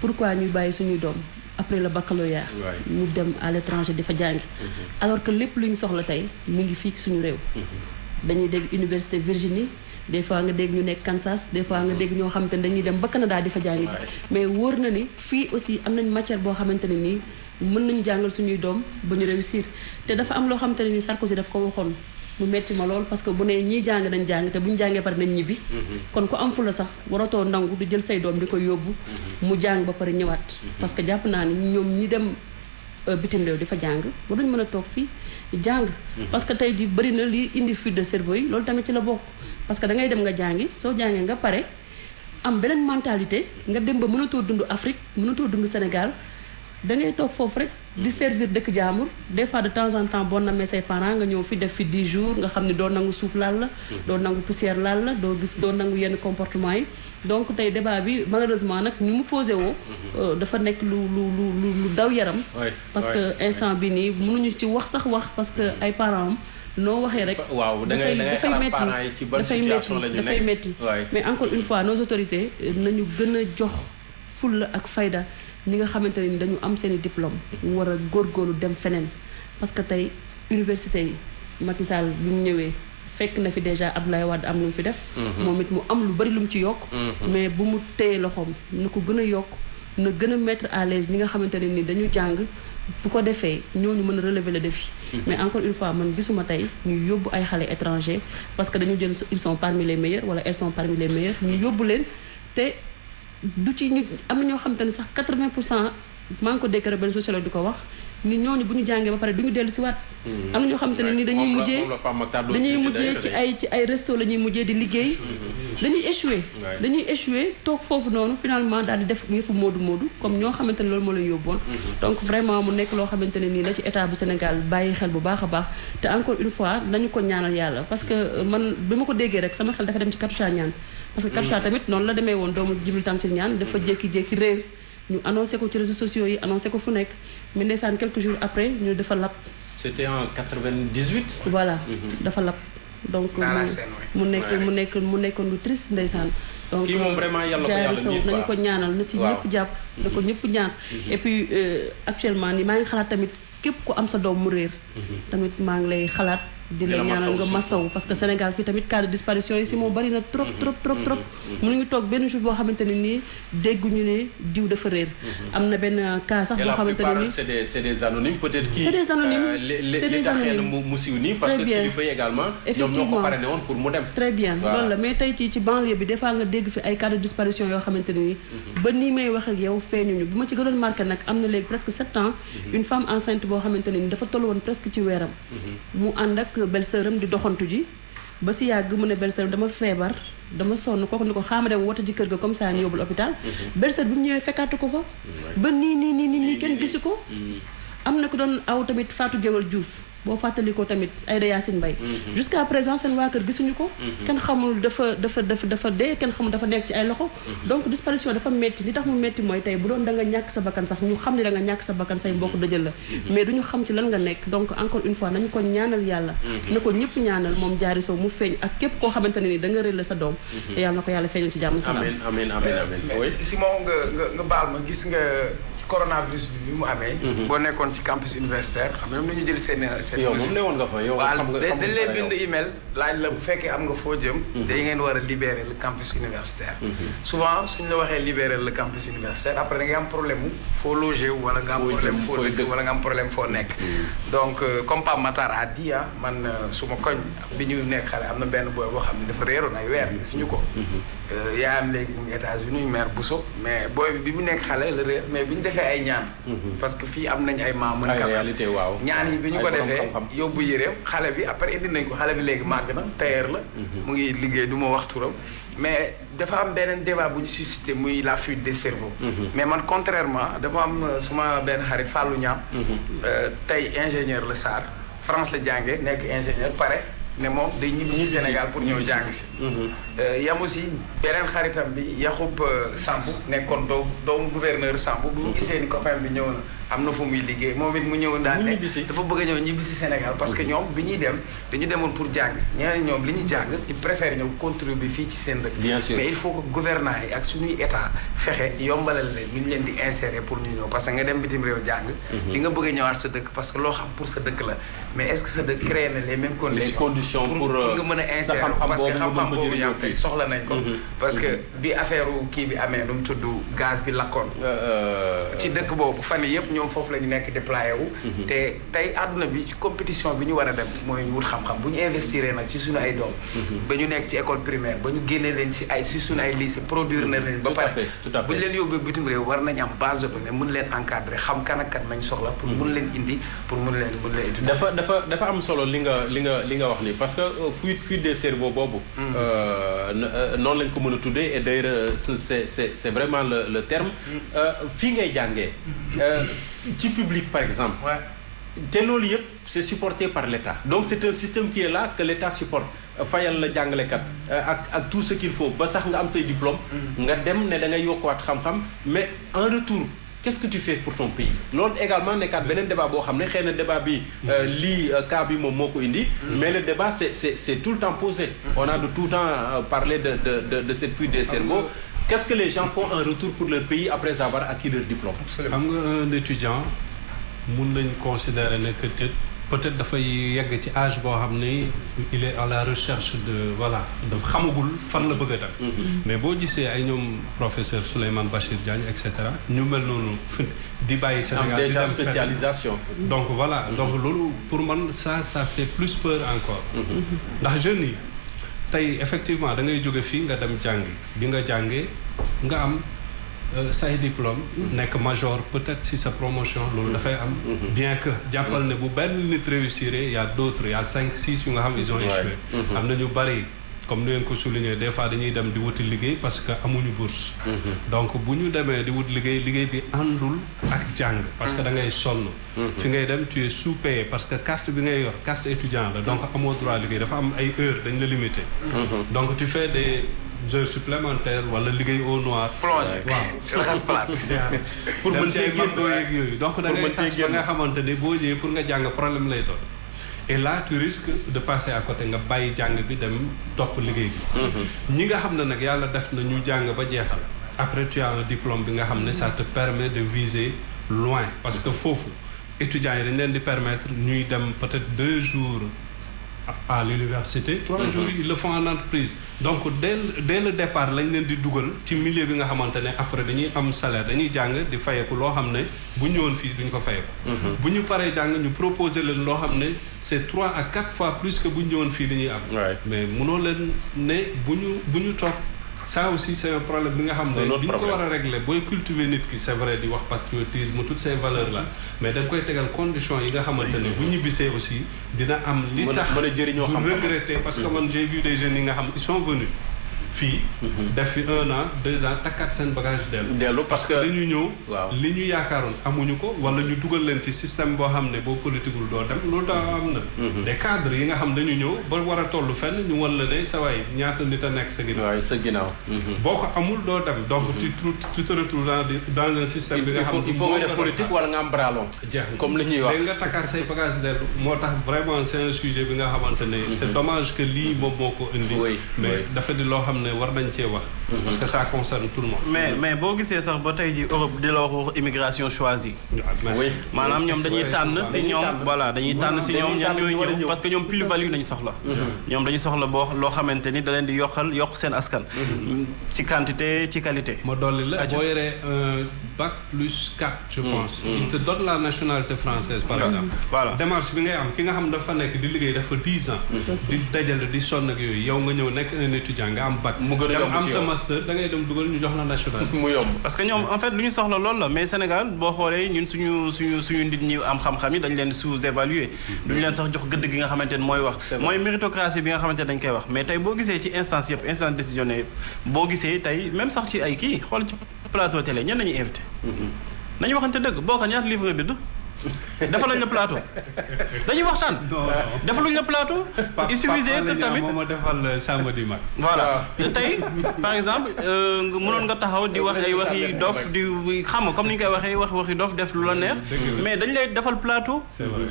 pourquoi ñuy bàyyi suñuy doom après le baccalauréat ñu dem à l'étranger di fa jàngi alors que lépp lu ñu soxla tey mu ngi fii suñu réew dañuy dégg université Virginie des fois nga dégg ñu nekk Kansas des fois nga dégg ñoo xamante ne dañuy dem ba Canada di fa jàngi ji mais wóor na ni fii aussi am nañ matière boo xamante ne nii mën nañu jàngal suñuy doom ba ñu réussir te dafa am loo xamante ne nii Sarkozy daf ko waxoon mu metti ma lool parce que bu ne ñii jàng nañ jàng te bu ñu jàngee pare nañ ñibbi. kon ku am fu la sax waratoo nangu di jël say doom di ko yóbbu. mu jàng ba pare ñëwaat. parce que jàpp naa ni ñoom ñi dem bitim réew di fa jàng ba duñ mën a toog fii jàng. parce que tey di bëri na li indi fuite de cerveau yi loolu tamit ci la bokk. parce que da ngay dem nga jàngi soo jàngee nga pare am beneen mentalité nga dem ba mënatoo dund Afrique mënatoo dund Sénégal da ngay toog foofu rek. di servir dëkk jaamur des fois de temps en temps boo namee say parents nga ñëw fi def fi 10 jours nga xam ne doo nangu suuf laal la. doo nangu poussière laal la doo nangu yenn comportement yi. donc tey débat bi malheureusement nag ni mu posé woo. dafa nekk lu daw yaram. parce que instant bi nii mënuñu ci wax parce que ay parents am noo waxee rek. waaw da ngay xalaat parents yi ci ban situation la ñu nekk dafay métti mais encore une fois nos autorités nañu gën a jox fulla ak fayda. ñi nga xamante ne dañu am seen i diplôme war a góorgóorlu dem feneen parce que tey université yi Macky Sall bi mu ñëwee fekk na fi déjà Abdoulaye Wade am lu mu fi def. moom it mu am lu bari lu mu ci yokk. mais bu mu téye loxoom na ko gën a yokk na gën a mettre à l'aise ñi nga xamante ne ni dañu jàng bu ko defee ñooñu mën a relever le défi. mais encore une fois man gisuma tey ñu yóbbu ay xale étrangers parce que dañu jël ils sont parmi les meilleurs wala elles sont parmi les meilleurs ñu yóbbu leen te. du ci ñu am na ñoo xamante ne sax 80% maa ngi ko déclaré benn sociologue di ko wax ni ñooñu bu ñu jàngee ba pare du ñu dellu si waat. am na ñoo xamante ne ni dañuy mujjee ci ay resto la ñuy mujjee di liggéey. dañuy échoué toog foofu noonu finalement daal di def yëfu moodu comme ñoo xamante ne loolu moo leen yóbboon. donc vraiment mu nekk loo xamante ne nii la ci état bu Sénégal bàyyi xel bu baax a baax te encore une fois nañu ko ñaanal yàlla parce que man bi ma ko déggee rek sama xel dafa dem ci Katoucha Niane. parce que Katoucha tamit noonu la demee woon doomu Djibril Tamsir Niane dafa jékki-jékki réer ñu annoncé ko ci réseaux sociaux yi annoncé ko fu nekk mais ndeysaan quelques jours après ñu dafa lap. c'était en 98. voilà dafa lap. donc mu nekkoon lu triste ndeysaan. donc kii moom vraiment yàlla ko yàlla nit nañu ko ñaanal na ci ñëpp jàpp. na ko ñëpp ñaan. et puis actuellement nii maa ngi xalaat tamit képp ku am sa doom mu réer. tamit maa ngi lay xalaat. di la ñaanal nga masaw parce que Sénégal fii tamit cas de disparition yi si moo bari na trop mënuñu toog benn jour boo xamante ne nii dégguñu ne diw dafa réer. am na benn cas sax boo xamante ne nii c'est des anonymes peut-être qui c'est des anonymes li tax xëy na mu siiw nii parce que kilifa yi également ñoom ñoo ko parrainé woon pour mu dem très bien loolu la mais tey ci banlieue bi des fois nga dégg fi ay cas de disparition yoo xamante ne nii ba nii may wax ak yow feeñuñu bu ma ci gënoon marqué nag am na léegi presque 7 ans une femme enceinte boo xamante ne nii dafa toll woon presque ci weeram mu ànd ak belle-sœuram di doxantu ji ba si yàgg mu ne belle-sœuram dama feebar dama sonn kooku ni ko xaama dem wota ji kër ga comme ça ñu yóbbul hôpital belle-sœur bi mu ñëwee fekkaatu ko fa ba nii kenn gisu ko am na ko doon aw tamit Fatou Guewel Diouf boo fàttali ko tamit Aïda Yacine Mbaye jusqu'à présent seen waa kër gisuñu ko kenn xamul dafa dee kenn xamul dafa nekk ci ay loxo donc disparition dafa metti li tax mu metti mooy tey bu doon da nga ñàkk sa bakkan sax ñu xam ne da nga ñàkk sa bakkan say mbokk dëjël la mais duñu xam ci lan nga nekk donc encore une fois nañu ko ñaanal yàlla na ko ñëpp ñaanal moom Diary Sow mu feeñ ak képp koo xamante ne ni da nga réer la sa doom te yàlla na ko yàlla feeñal ci jàmm salaam amiin Simon nga baal ma gis nga coronavirus bi mu amee. boo nekkoon ci campus universitaire xam nga ñoom dañu jël seen yow moom ne woon nga fa yow xam nga dañ lay bind email laaj la bu fekkee am nga foo jëm. dañ ngeen war a libérer le campus universitaire. souvent suñu la waxee libérer le campus universitaire après da ngay am problème mu foo loger wala nga am problème foo dëkk wala nga am problème foo nekk. donc comme Pape Matar a dit man suma koñ bi ñu nekk xale am na benn boy boo xam ne dafa réeroon ay weer gisuñu ko. yaayam léegi mu ngi États-Unis maire Bousso mais booy bi mu nekk xale la réer mais bi ñu defee ay ñaan. parce que fii am nañ ay maam. ay réalité waaw ñaan yi bi ñu ko defee yóbbu yéreem xale bi après indi nañ ko xale bi léegi màgg na tailleur la. mu ngi liggéey du ma wax turam. mais dafa am beneen débat bu ñu suscité muy la fuite des cerveaux. mais man contrairement dafa am suma benn xarit Fallou Niam. tey ingénieur la Sarr France la jàngee nekk ingénieur pare. ne moom day ñibbi si Sénégal pour ñëw jàng si. yam aussi beneen xaritam bi Yacoub Samb nekkoon doomu gouverneur Samb bu mu gisee ni copain bi ñëw na am na fu muy liggéey moom it mu ñëw daal ne dafa bëgg a ñëw ñibbi si Sénégal parce que ñoom bi ñuy dem dañu demoon pour jàng ñeneen ñoom li ñu jàng ils préfèrent ñëw contribuer fii ci seen dëkk. bien sûr mais il faut que gouvernement yi ak suñuy état fexe yombalal leen lu ñu leen di insérer pour ñu ñëw parce que nga dem bitim réew jàng. di nga bëgg a ñëwaat sa dëkk parce que loo xam pour sa dëkk la mais est-ce que sa dëkk créé na les mêmes conditions conditions pour nga mën a insérer parce que xam-xam boobu ñam tey soxla nañ ko parce que bi affaire kii bi amee nu mu tudd gaz bi lakkoon ci dëkk boobu fan yi yëpp ñoom foofu la ñu nekk déployé wu te tey àdduna bi ci compétition bi ñu war a dem mooy ñu wut xam-xam bu ñu investir nag ci suñu ay doom ba ñu nekk ci école primaire ba ñu génnee leen ci ay si suñu ay lycée produire na leen ba pare bu ñu leen yóbbee bitim réew war nañ am base de données mën leen encadrer xam kan ak kan nañ soxla pour mën leen indi pour mën leen étudier. dafa am solo li nga wax ni parce que fuite des cerveaux boobu noonu lañ ko mën a tuddee et d'ailleurs c'est vraiment le terme fii ngay jàngee ci public par exemple te loolu yëpp c'est supporté par l'État donc c'est un système qui est là que l'État supporte fayal la jàngalekat ak tout ce qu'il faut ba sax nga am say diplôme nga dem ne da ngay yokkuwaat xam-xam mais en retour qu'est-ce que tu fais pour ton pays loolu également nekkaat beneen débat boo xam ne xëy na débat bi lii cas bi moom moo ko indi mais le débat c'est tout le temps posé on a de tout le temps parlé de cette fuite des cerveaux qu'est-ce que les gens font en retour pour leur pays après avoir acquis leur diplôme xam nga un étudiant mun nañ considérer ne que peut-être dafay yegg ci âge boo xam ne il est à la recherche de voilà de xamagul fan la bëgg a dem mais boo gisee ay ñoom professeur Souleymane Bachir Diagne et cetera ñu mel noonu di bàyyi Sénégal déjà spécialisation donc voilà donc loolu pour man ça fait plus peur encore ndax jeunes yi tey effectivement da ngay jóge fii nga dem jàngi bi nga jàngee nga am say diplôme nekk major peut-être si sa promotion loolu dafay am bien que jàppal ne bu benn nit réussir y a d'autres y a 5 6 yu nga xam ils ont échoué am na ñu bari comme ni ngeen ko souligné des fois dañuy dem di wuti liggéey parce que amuñu bourse donc bu ñu demee di wut liggéey bi àndul ak jàng parce que da ngay sonn fi ngay dem tu es sous-payé parce que carte bi ngay yor carte étudiant la donc amoo droit liggéey dafa am ay heures dañ la limité donc tu fais des heures supplémentaires wala liggéey au noir plongé waaw pour mën cee génn doo yeeg yooyu donc da ngay tas ba nga xamante ne boo ñëwee pour nga jàng problème lay doon et là tu risques de passer à côté nga bàyyi jàng bi dem topp liggéey bi ñi nga xam ne nag yàlla def na ñu jàng ba jeexal après tu as un diplôme bi nga xam ne ça te permet de viser loin parce que foofu étudiants yi dañ leen di permettre ñuy dem peut-être 2 jours à l'université 3 jours ils le font en entreprise donc dès le départ lañ leen di dugal ci milieu bi nga xamante ne après dañuy am salaire dañuy jàng di fayeku loo xam ne bu ñëwoon fii duñ ko fayeku bu ñu paree jàng ñu proposer leen loo xam ne c'est 3 à 4 fois plus que bu ñu ñëwoon fii li ñuy am mais mënoo leen ne bu ñu toog ça aussi c'est un problème bi nga xam ne bi ñu ko war a régler booy cultiver nit ki c'est vrai di wax patriotisme toutes ces valeurs là mais da nga koy tegal conditions yi nga xamante ne bu ñibbisee aussi dina am li tax du regretter parce que man j'ai vu des jeunes yi nga xam ils sont venus fii def fi 1 an 2 ans takkaat seen bagage dellu parce que dañu ñëw li ñu yaakaaroon amuñu ko wala ñu dugal leen ci système boo xam ne boo politiqueul doo dem loolu daa am na des cadres yi nga xam dañu ñëw ba war a toll fenn ñu wan la ne sa waay ñaata nit a nekk sa ginnaaw boo ko amul doo dem donc tu te retrouves dans un système bi nga xam il faut nga def politique wala nga am bras long comme li ñuy wax léegi nga takkaat say bagage dellu moo tax vraiment c'est un sujet bi nga xamante ne c'est dommage que lii moom moo ko indi mais dafa di loo xam ne war nañ cee wax parce que ça concerne tout le monde mais boo gisee sax ba tey ji Europe di la wax immigration choisie maanaam ñoom dañuy tànn si ñoom voilà dañuy tànn si ñoom ñan ñooy ñëw parce que ñoom plus-value lañu soxla ñoom dañu soxla loo xamante ni da leen di yokk seen askan ci quantité ci qualité ma dolli la boo yoree bac plus 4 je pense il te donne la nationalité française par exemple voilà démarche bi ngay am ki nga xam dafa nekk di liggéey dafa 10 ans di dajale di sonn ak yooyu yow nga ñëw nekk un étudiant nga am bac am sa master da ngay dem dugal ñu jox la nationalité mu yomb parce que ñoom en fait lu ñu soxla loolu la mais Sénégal boo xoolee ñun suñu nit ñi am xam-xam yi dañ leen sous-évaluer duñu leen sax jox gëdd gi nga xamante ne mooy wax mooy méritocratie bi nga xamante ne dañ koy wax mais tey boo gisee ci instance yëpp instance décisionnaire boo gisee tey même sax ci ay kii xool ci plateau télé ñenn nañuy invité nañu waxante dëgg boo ko ñaata livre nga bind defaluñ la plateau dañuy waxtaan. defaluñ la plateau. il suffisait que tamit moo ma defal samedi mag. voilà tey par exemple mënoon nga taxaw di wax ay waxi dof di xam nga comme ni ñu koy waxee waxi dof def lu la neex. mais dañ lay defal plateau.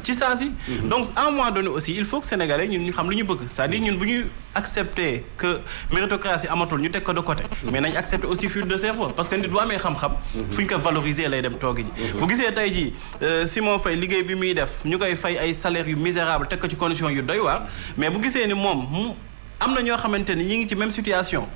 ci saa si. donc à un moment donné aussi il faut que sénégalais ñun ñu xam lu ñu bëgg c'est-à-dire ñun bu ñu accepter que méritocratie amatul ñu teg ko de côté mais nañ accepter aussi fuite de cerveau parce que nit bu amee xam-xam fu ñu ko valoriser lay dem toogi ji bu gisee tey jii Simon Faye liggéey bi muy def ñu koy fay ay salaires yu misérable teg ko ci condition yu doy waar mais bu gisee ni moom am na ñoo xamante ni ñi ngi ci même situation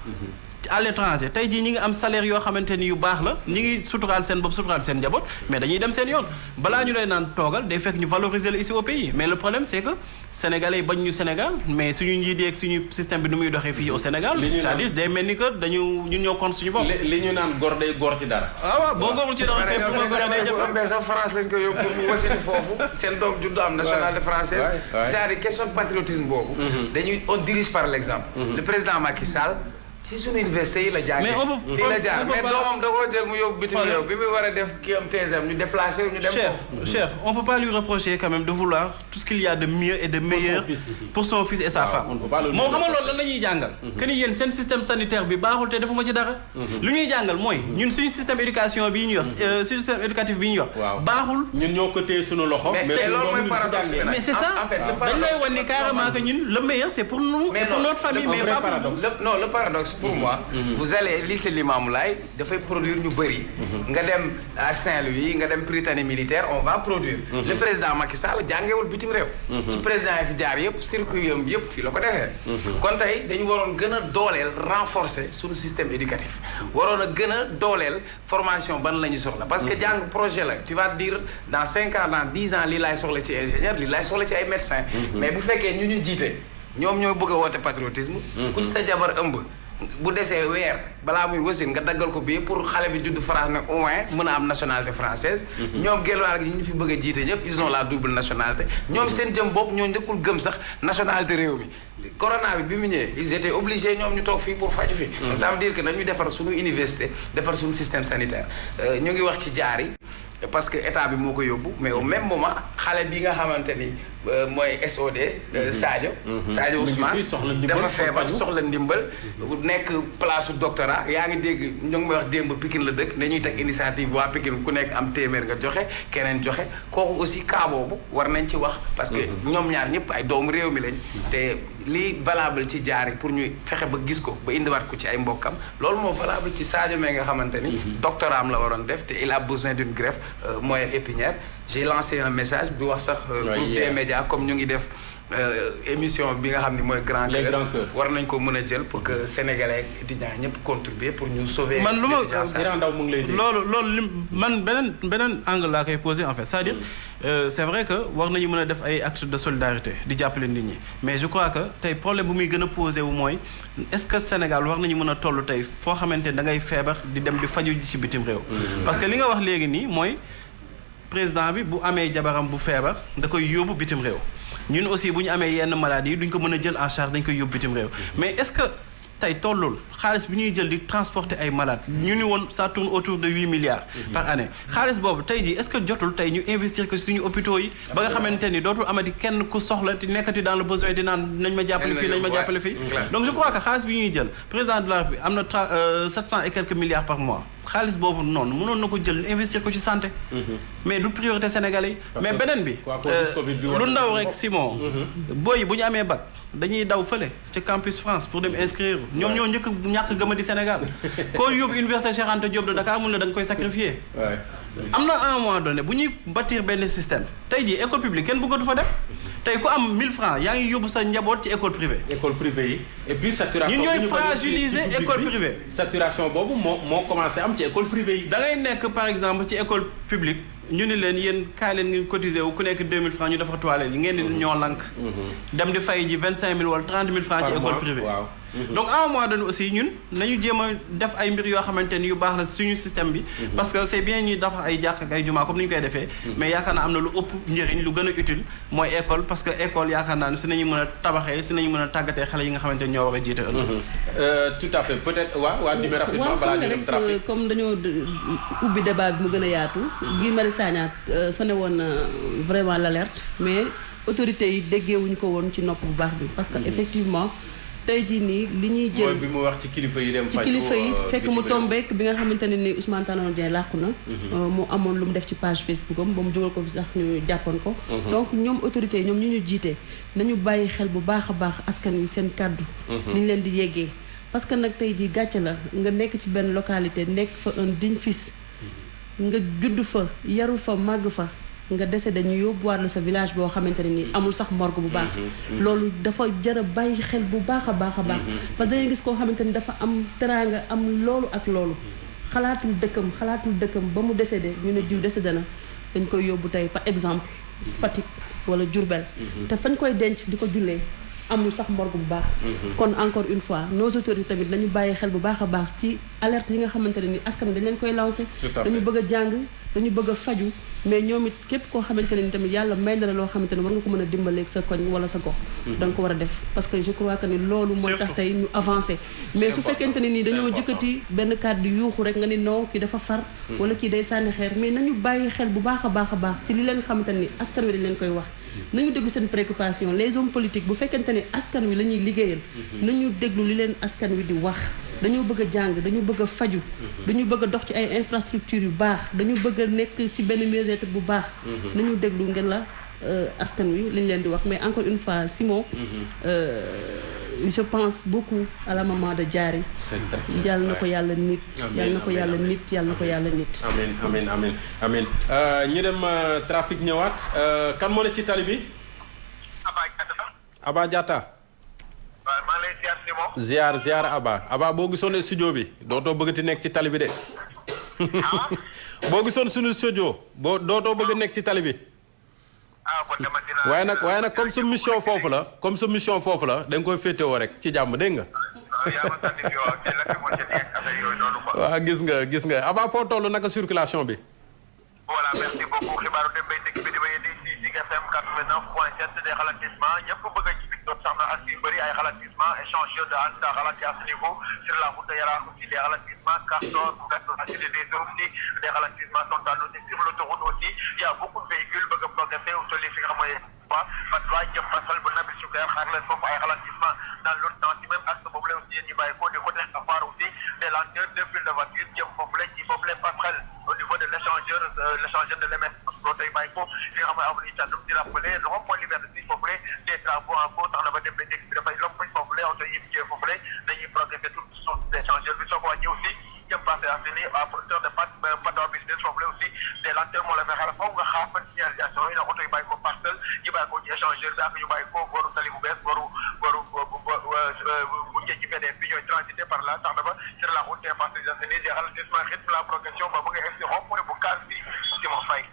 à l'étranger tey jii ñi ngi am salaire yoo xamante ni yu baax la ñi ngi suturaal seen bopp suturaal seen njaboot mais dañuy dem seen yoon balaa ñu lay naan toogal day fekk ñu valoriser la ici au pays mais le problème c'est que sénégalais yi bañ ñu Sénégal mais suñu njiit yi ak suñu système bi nu muy doxee fii au Sénégal c'est-à-dire day mel ni que ñun ñoo compte suñu bopp li ñu naan gor day gor ci dara waaw boo gorul ci dara kay bu ma goree day jëf sax France lañ ko yóbbu pour mu wasini foofu seen doom juddu am nationalité française c'est-à-dire question de patriotisme boobu dañuy on dirige par l'exemple le président Macky Sall ci suñu université yi la jàngee fii la jaar mais doomam da koo jël mu yóbbu bitim réew bi muy war a def kii am TSM ñu déplacé ñu dem foofu cher on peut pas lui reprocher quand même de vouloir tout ce qu'il y a de mieux et de meilleur pour son fils et sa femme moom xam nga loolu lan la ñuy jàngal que ni yéen seen système sanitaire bi baaxul te defuma ci dara lu ñuy jàngal mooy ñun suñu système éducation bi ñu yor système éducatif bi ñu yor baaxul ñun ñoo ko téye suñu loxo mais loolu mooy paradoxe mais c'est ça dañ lay wan ni carrément que ñun le meilleur c'est pour nous et pour notre famille mais pas pour non le paradoxe pour moi vous allez lycée Limamoulaye dafay produire ñu bëri nga dem à Saint-Louis nga dem Prytanée militaire on va produire le président Macky Sall jàngewul bitim réew ci président yi fi jaar yëpp circuit yam yëpp fii la ko defee kon tey dañu waroon gën a dooleel renforcer suñu système éducatif waroon a gën a dooleel formation ban la ñu soxla parce que jàng projet la tu vas dire dans 5 ans dans 10 ans lii laay soxla ci ingénieur lii laay soxla ci ay médecin mais bu fekkee ñu jiite ñoom ñooy bëgg a woote patriotisme ku ci sa jabar ëmb bu desee weer balaa muy wasin nga daggal ko bii pour xale bi judd France ne au moins mën a am nationalité française ñoom gelwaar gi ñu fi bëgg a jiite ñëpp ils ont la double nationalité ñoom seen jëm bopp ñoo njëkkul gëm sax nationalité réew mi corona bi mu ñëwee ils étaient obligés ñoom ñu toog fii pour faju fi ça veut dire que dañuy defar suñu université defar suñu système sanitaire ñu ngi wax ci jaar yi parce que état bi moo ko yóbbu mais au même moment xale bi nga xamante ni mooy SOD Sadio Ousmane dafa feebar soxla ndimbal nekk place su doctorat yaa ngi dégg ñu ngi may wax démb Pikine la dëkk dañuy teg initiative waa Pikine ku nekk am téeméer nga joxe keneen joxe kooku aussi cas boobu war nañ ci wax parce que ñoom ñaar ñëpp ay doomu réew mi lañ te lii valable ci jaar yi pour ñu fexe ba gis ko ba indiwaat ko ci ay mbokkam loolu moo valable ci Sadio mais nga xamante ni doctorat am la waroon def te il a besoin d'une greffe moelle épinière j'ai lancé un message di wax sax groupe des médias comme ñu ngi def émission bi nga xam ne mooy grand cœur war nañ ko mën a jël pour que sénégalais étudiants ñëpp contribuer pour ñu sauver man lu ma loolu man beneen angle laa koy poser en fait c'est-à-dire c'est vrai que war nañu mën a def ay actes de solidarité di jàppale nit ñi mais je crois que tey problème bu muy gën a posé wu mooy est-ce que Sénégal war nañu mën a toll tey foo xamante ne da ngay feebar di dem di faju ji ci bitim réew parce que li nga wax léegi nii mooy président bi bu amee jabaram bu feebar da koy yóbbu bitim réew ñun aussi bu ñu amee yenn maladies yi duñ ko mën a jël en charge dañ koy yóbbu bitim réew mais est-ce que tey tollul xaalis bi ñuy jël di transporter ay malades ñu ni woon ça tourne autour de 8 milliards par année xaalis boobu tey jii est-ce que jotul tey ñu investir ko suñu hôpitaux yi ba nga xamante ni dootul amati kenn ku soxla te nekkati dans le besoin di naan nañ ma jàppale fii nañ ma jàppale fii donc je crois que xaalis bi ñuy jël président de la République am na 700 et quelques milliards par mois xaalis boobu noonu mënoon na ko jël investir ko ci santé mais du priorité sénégalais mais beneen bi lu ndaw rek Simon booy bu ñu amee bac dañuy daw fële ca campus France pour dem inscrire ñoom ñoo ñàkk gëma di Sénégal koo yóbbu université Cheikh Anta Diop de Dakar mun la da nga koy sacrifier am na à un moment donné bu ñuy bâtir benn système tey jii école publique kenn bëggatu fa dem tey ku am 1000 francs yaa ngi yóbbu sa njaboot ci école privée yi et puis saturation ñun ñooy fragiliser école privée saturation boobu moo commencé am ci école privée yi da ngay nekk par exemple ci école publique ñu ni leen yéen kaay leen ngeen cotiser wu ku nekk 2000 francs ñu defar toilette yi ngeen di ñoo lank dem di fay ji 25000 wala 30000 francs ci école privée donc à un moment donné aussi ñun nañu jéem a def ay mbir yoo xamante ni yu baax la suñu système bi parce que c'est bien ñuy defar ay jàkk ak ay jumaa comme ni ñu koy defee mais yaakaar naa am na lu ëpp njëriñ lu gën a utile mooy école parce que école yaakaar naa ne si nañu mën a tabaxee si nañu mën a tàggatee xale yi nga xamante ni ñoo war a jiite tout à fait peut-être waa dime rapidement balaa ñu dem trafic comme dañoo ubbi débat bi mu gën a yaatu Guy Marius Sagna sonné woon vraiment l'alerte mais autorités yi déggeewuñu ko woon ci nopp bu baax bi parce que effectivement tey jii nii li ñuy jël mooy bi mu wax ci kilifa yi dem ci faju kilifa yi fekk mu bitim réew. tombeek bi nga xamante ne ni Ousmane Tanor Dieng làqu na mu amoon lu mu def ci page Facebook am ba mu jógal ko fi sax ñu jàppoon ko donc ñoom autorités yi ñoom ñu ñu jiite nañu bàyyi xel bu baax a baax askan wi seen kàddu ni ñu leen di yeggee parce que nag tey jii gàcce la nga nekk ci benn localité nekk fa un digne fils nga judd fa yaru fa màgg fa nga décédé ñu yóbbuwaat la sa village boo xamante ne nii amul sax morgue bu baax loolu dafa jar a bàyyi xel bu baax a baax a baax parce que dañuy gis koo xamante ni dafa am teraanga am loolu ak loolu xalaatul dëkkam ba mu décédé ñu ne diw décédé na dañ koy yóbbu tey par exemple Fatick wala Diourbel te fañ koy denc di ko jullee amul sax morgue bu baax kon encore une fois nos autorités tamit nañu bàyyi xel bu baax a baax ci alerte yi nga xamante ne ni askan dañ leen koy lancé dañu bëgg a jàng dañu bëgg a faju mais ñoom it képp koo xamante ne ni tamit yàlla may na la loo xamante ne war nga ko mën a dimbaleeg sa koñ wala sa gox da nga ko war a def parce que je crois que ni loolu mooy tax tey ñu avancé mais su fekkente ne nii dañoo jëkkati benn kàddu yuuxu rek nga ni non kii dafa far wala kii day sànni xeer mais nañu bàyyi xel bu baax a baax ci li leen xamante ne ni askan wi dañ leen koy wax nañu déglu seen préoccupation les hommes politiques bu fekkente ne askan wi la ñuy liggéeyal nañu déglu li leen askan wi di wax dañoo bëgg a jàng dañu bëgg a faju dañu bëgg a dox ci ay infrastructures yu baax dañu bëgg a nekk ci benn mieux-être bu baax nañu déglu ngeen la askan wi li ñu leen di wax mais encore une fois Simon je pense beaucoup à la maman de Diary yàlla na ko yàlla nit yàlla na ko yàlla nit yàlla na ko yàlla nit amiin ñu dem trafic ñëwaat kan moo ne ci tali bi Aba Diatta maa ngi lay ziar Simon. ziar Aba boo gisoon studio bi dootoo bëggati nekk ci tali bi de boo gisoon suñu studio dootoo bëgg nekk ci tali bi waaye nag comme sa mission foofu la da nga koy féetewoo rek ci jàmm dégg nga waaw gis nga Aba foo toll naka circulation bi voilà merci beaucoup xibaaru dem bay dëkk bi di wéy di ci Zik FM 89.7 des ralentissements ñëpp bëgg a ji doot sax na ak yu bëri ay ralentissement échangeur de halte à ralenti à ce niveau sur la route de Yarakh aussi des ralentissements Castor aussi des ralentissements sont à noter sur l'autoroute aussi il y a beaucoup de véhicules bëgg a progresser au soli fi nga xam mooy Fatwa jëm Fasal ba Nabil Choucair xaar leen foofu ay ralentissement dans l'autre sens ci même axe boobu la aussi yéen ñu bàyyi ko de côté Afar aussi des lenteurs deux files de voitures jëm foofu la ci foofu la passerelle au niveau de l'échangeur de l'émergence boo tey bàyyi ko fi nga xam ne avenue Thiandoum di rappeler le rond-point Liberté foofu la des travaux en cours tax na ba dem ba dégg bi dafay lompoñ foofu la oto yi jëm foofu la dañuy progresser tout son échangeur bi soo ko wàññi aussi jëm passé asini à producteur de Pato business foofu la aussi des lenteurs moo la may xala foofu nga xaar fan signalisation yi la oto yi bàyyi ko parcelle ñu bàyyi ko ci échangeur bi ak ñu bàyyi ko booru tali bu bees booru bu njëkk ci PDF bi ñooy transité par là tax na ba sur la route des Parcelles Assainies des ralentissements rythme la progression ba mu ngi egsi rond-point bu Case bi Simon Faye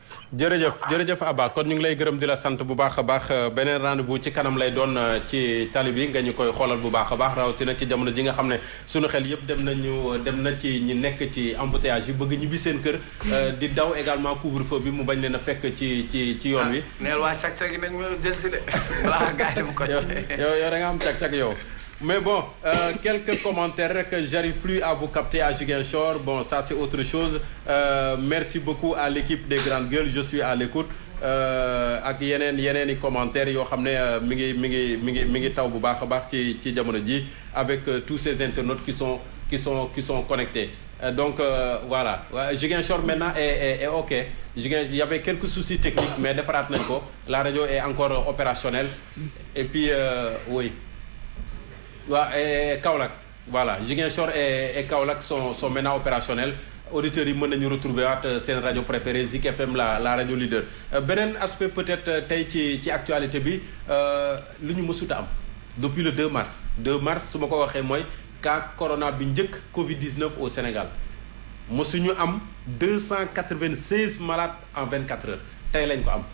jërëjëf Aba kon ñu ngi lay gërëm di la sant bu baax a baax beneen rendez-vous ci kanam lay doon ci tali bi nga ñu koy xoolal bu baax a baax rawatina ci jamono ji nga xam ne suñu xel yëpp dem na ci ñi nekk ci embouteillage yi bëgg ñibbi seen kër di daw également couvre-feu bi mu bañ leen a fekk ci yoon wi neel waa cag-cag yi nañ ma jël si de balaa gars yi dem ko yow da nga am cag-cag yow mais bon quelques commentaires que j'arrive plus à vous capter à Ziguinchor bon ça c'est autre chose merci beaucoup à l'équipe des Grandes Gueules je suis à l'écoute ak yeneen i commentaires yoo xam ne mi ngi taw bu baax a baax ci jamono ji avec tous ces internautes qui sont connectés donc voilà Ziguinchor maintenant est ok il y avait quelques soucis techniques mais defaraat nañ ko la radio est encore opérationnelle et puis oui et Kaolack voilà Ziguinchor et Kaolack sont maintenant opérationnels auditeurs yi mën nañu retrouver waat seen rajo préférée Zik FM la radio leader beneen aspect peut-être tey ci actualité bi lu ñu mësut a am depuis le 2 mars su ma ko waxee mooy cas corona bi njëkk Covid-19 au Sénégal mësuñu am 296 malades en 24 heures tey lañ ko am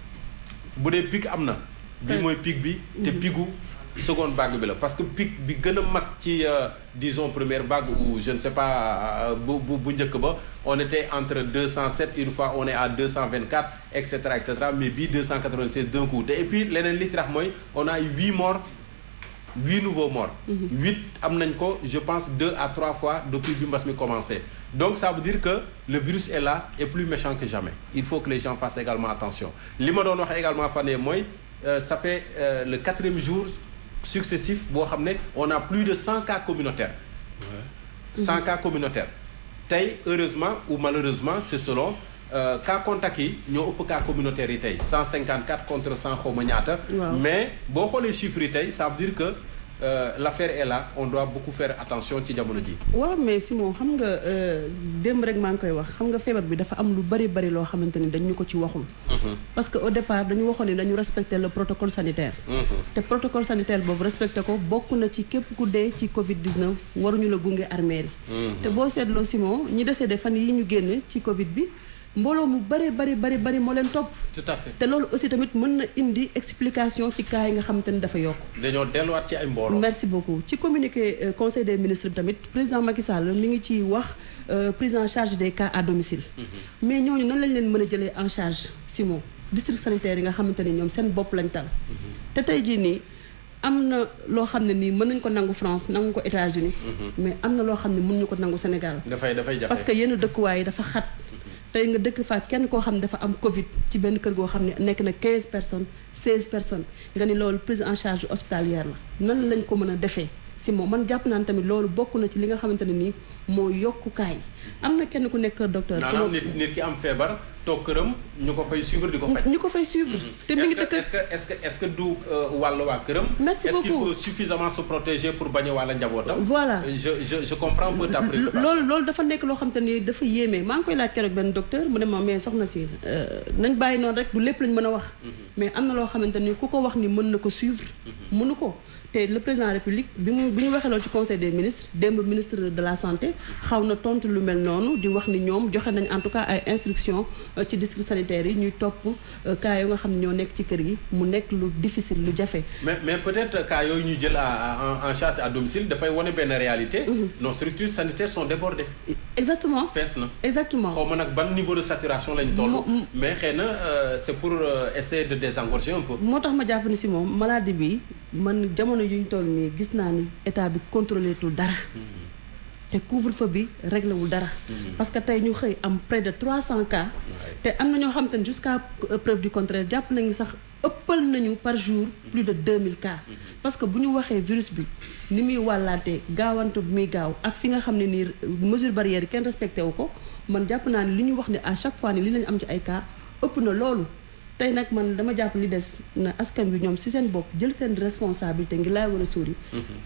bu dee pic am na bi mooy pic bi te pigu seconde vague bi la parce que pic bi gën a mag ci disons première vague ou je ne sais pas bu njëkk ba on était entre 207 une fois on est à 224 et cetera mais bii 296 d'un coup te et puis leneen li ci tax mooy on a eu 8 nouveaux morts 8 am nañ ko je pense 2 à 3 fois depuis bi mbas mi commencé donc ça veut dire que le virus est là et plus méchant que jamais il faut que les gens fassent également attention li ma doon wax également fan yii mooy ça fait le 4e jour successifs boo xam ne on a plus de 100 cas communautaires. 100 cas communautaires tey heureusement ou malheureusement c'est selon cas contact yi ñoo ëpp cas communautaires yi tey 154 contre 100 xaw ma ñaata. mais boo xoolee chiffres yi tey ça veut dire que l'affaire est là on doit beaucoup faire attention ci jamono ji. waaw mais Simon xam nga démb rek maa ngi koy wax xam nga feebar bi dafa am lu bari loo xamante ni dañu ko ci waxul. parce que au départ dañu waxoon ni dañu respecter le protocole sanitaire. te protocole sanitaire boobu respecté ko bokk na ci képp ku dee ci Covid 19 waruñu la gunge armée yi. te boo seetloo Simon ñi décédé fan yi ñu génn ci Covid bi. mbooloo mu bari moo leen topp. tout à fait te loolu aussi tamit mën na indi explication ci cas yi nga xamante ni dafa yokk. dañoo delluwaat ci ay mbooloo. merci beaucoup ci communiqué conseil des ministres bi tamit président Macky Sall mi ngi ci wax prise en charge des cas à domicile. mais ñooñu nan lañ leen mën a jëlee en charge Simon district sanitaire yi nga xamante ni ñoom seen bopp lañ tal. te tey jii nii am na loo xam ne nii mën nañ ko nangu France nangu ko États-Unis mais am na loo xam ne mën ñu ko nangu Sénégal. dafay jafe parce que yenn dëkkuwaay yi dafa xat. tey nga dëkk fa kenn koo xam ne dafa am Covid ci benn kër goo xam ne nekk na 15 personnes 16 personnes nga ni loolu prise en charge hospitalière la nan lañ ko mën a defee si moom man jàpp naa ne tamit loolu bokk na ci li nga xamante ne nii moo yokkukaay am na kenn ku nekk docteur. maanaam nit ki am feebar toog këram ñu ko fay suivre di ko faj. ñu ko fay suivre. te mi ngi dëkk est-ce que du wàll waa këram. merci beaucoup est-ce qu'il peut suffisamment se protéger pour bañ a wàll njabootam. voilà je comprends un peu ta préoccupation. loolu dafa nekk loo xam te ni dafa yéeme maa ngi koy laaj keroog benn docteur mu ne ma mais soxna si nañ bàyyi noonu rek du lépp lañ mën a wax. mais am na loo xamante ni ku ko wax ni mën na ko suivre. mënu ko. te le président de la République bi ñu waxee loolu ci conseil des ministres démb ministre de la santé xaw na tontu lu mel noonu di wax ni ñoom joxe nañ en tout cas ay instructions ci district sanitaire yi ñuy topp cas yoo nga xam ne ñoo nekk ci kër gi mu nekk lu difficile lu jafe. mais peut-être cas yooyu ñu jël en charge à domicile dafay wane benn réalité. nos structures sanitaires sont débordées. exactement fees na. exactement xaw ma nag ban niveau de saturation lañ toll. mais xëy na c'est pour essayer de désengorger un peu. moo tax ma jàpp ni si moom maladie bi. man jamono yu ñu toll nii gis naa ni état bi contrôlé tul dara te couvre-feu bi réglé wul dara parce que tey ñu xëy am près de 300 cas te am na ñoo xam te ne jusqu'à preuve du contraire jàpp nañu sax ëppal nañu par jour plus de 2000 cas parce que bu ñu waxee virus bi ni muy wàllaatee gaawantu bi muy gaaw ak fi nga xam ne nii mesure barrière yi kenn respecté wu ko man jàpp naa ni li ñu wax ne à chaque fois ni li lañu am ci ay cas ëpp na loolu tey nag man dama jàpp li des na askan bi ñoom ci seen bopp jël seen responsabilité ngi laay war a suuri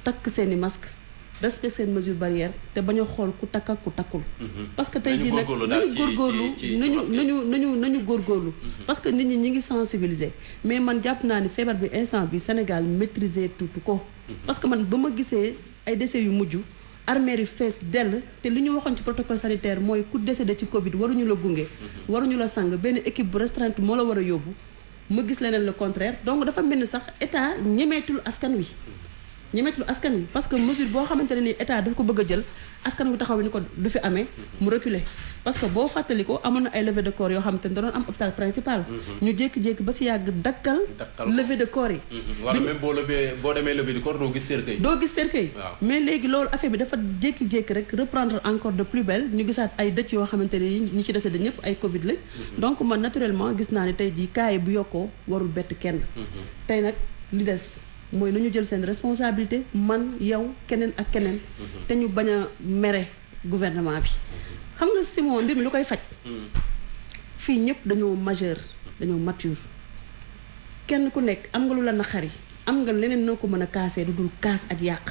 takk seeni masque respect seen mesure barrière te bañ a xool ku takk ak ku takkul parce que tey jii nag nañu góorgóorlu nañu góorgóorlu parce que nit ñi ñi ngi sensibiliser mais man jàpp naa ni feebar bi instant bi Sénégal maîtriser tuuti ko parce que man ba ma gisee ay décès yu mujj armée yi fees dell te li ñu waxoon ci protocole sanitaire mooy ku décédé ci Covid waruñu la gunge waruñu la sang benn équipe bu restreinte moo la war a yóbbu ma gis leneen le contraire donc dafa mel ni sax état ñemeetul askan wi parce que mesure boo xamante ne ni état dafa ko bëgg a jël askan wi taxaw ni ko du fi amee mu reculer parce que boo fàttali ko amoon na ay levée de corps yoo xamante ne da doon am hôpital principal ñu jékki-jékki ba si yàgg dakkal levée de corps yi wala même boo demee levée de corps doo gis cercueil mais léegi loolu affaire bi dafa jékki-jékki rek reprendre encore de plus belle ñu gisaat ay dëcc yoo xamante ne ñi ci décédé ñëpp ay Covid lañ donc man naturellement gis naa ne tey jii cas yi bu yokkoo warul bett kenn tey nag li des mooy nañu jël seen responsabilité man yow keneen ak keneen te ñu bañ a mere gouvernement bi xam nga Simon mbir mi lu koy faj fii ñëpp dañoo majeur dañoo mature kenn ku nekk am nga lu la naqari am nga leneen noo ko mën a kaasee du dul kaas ak yàq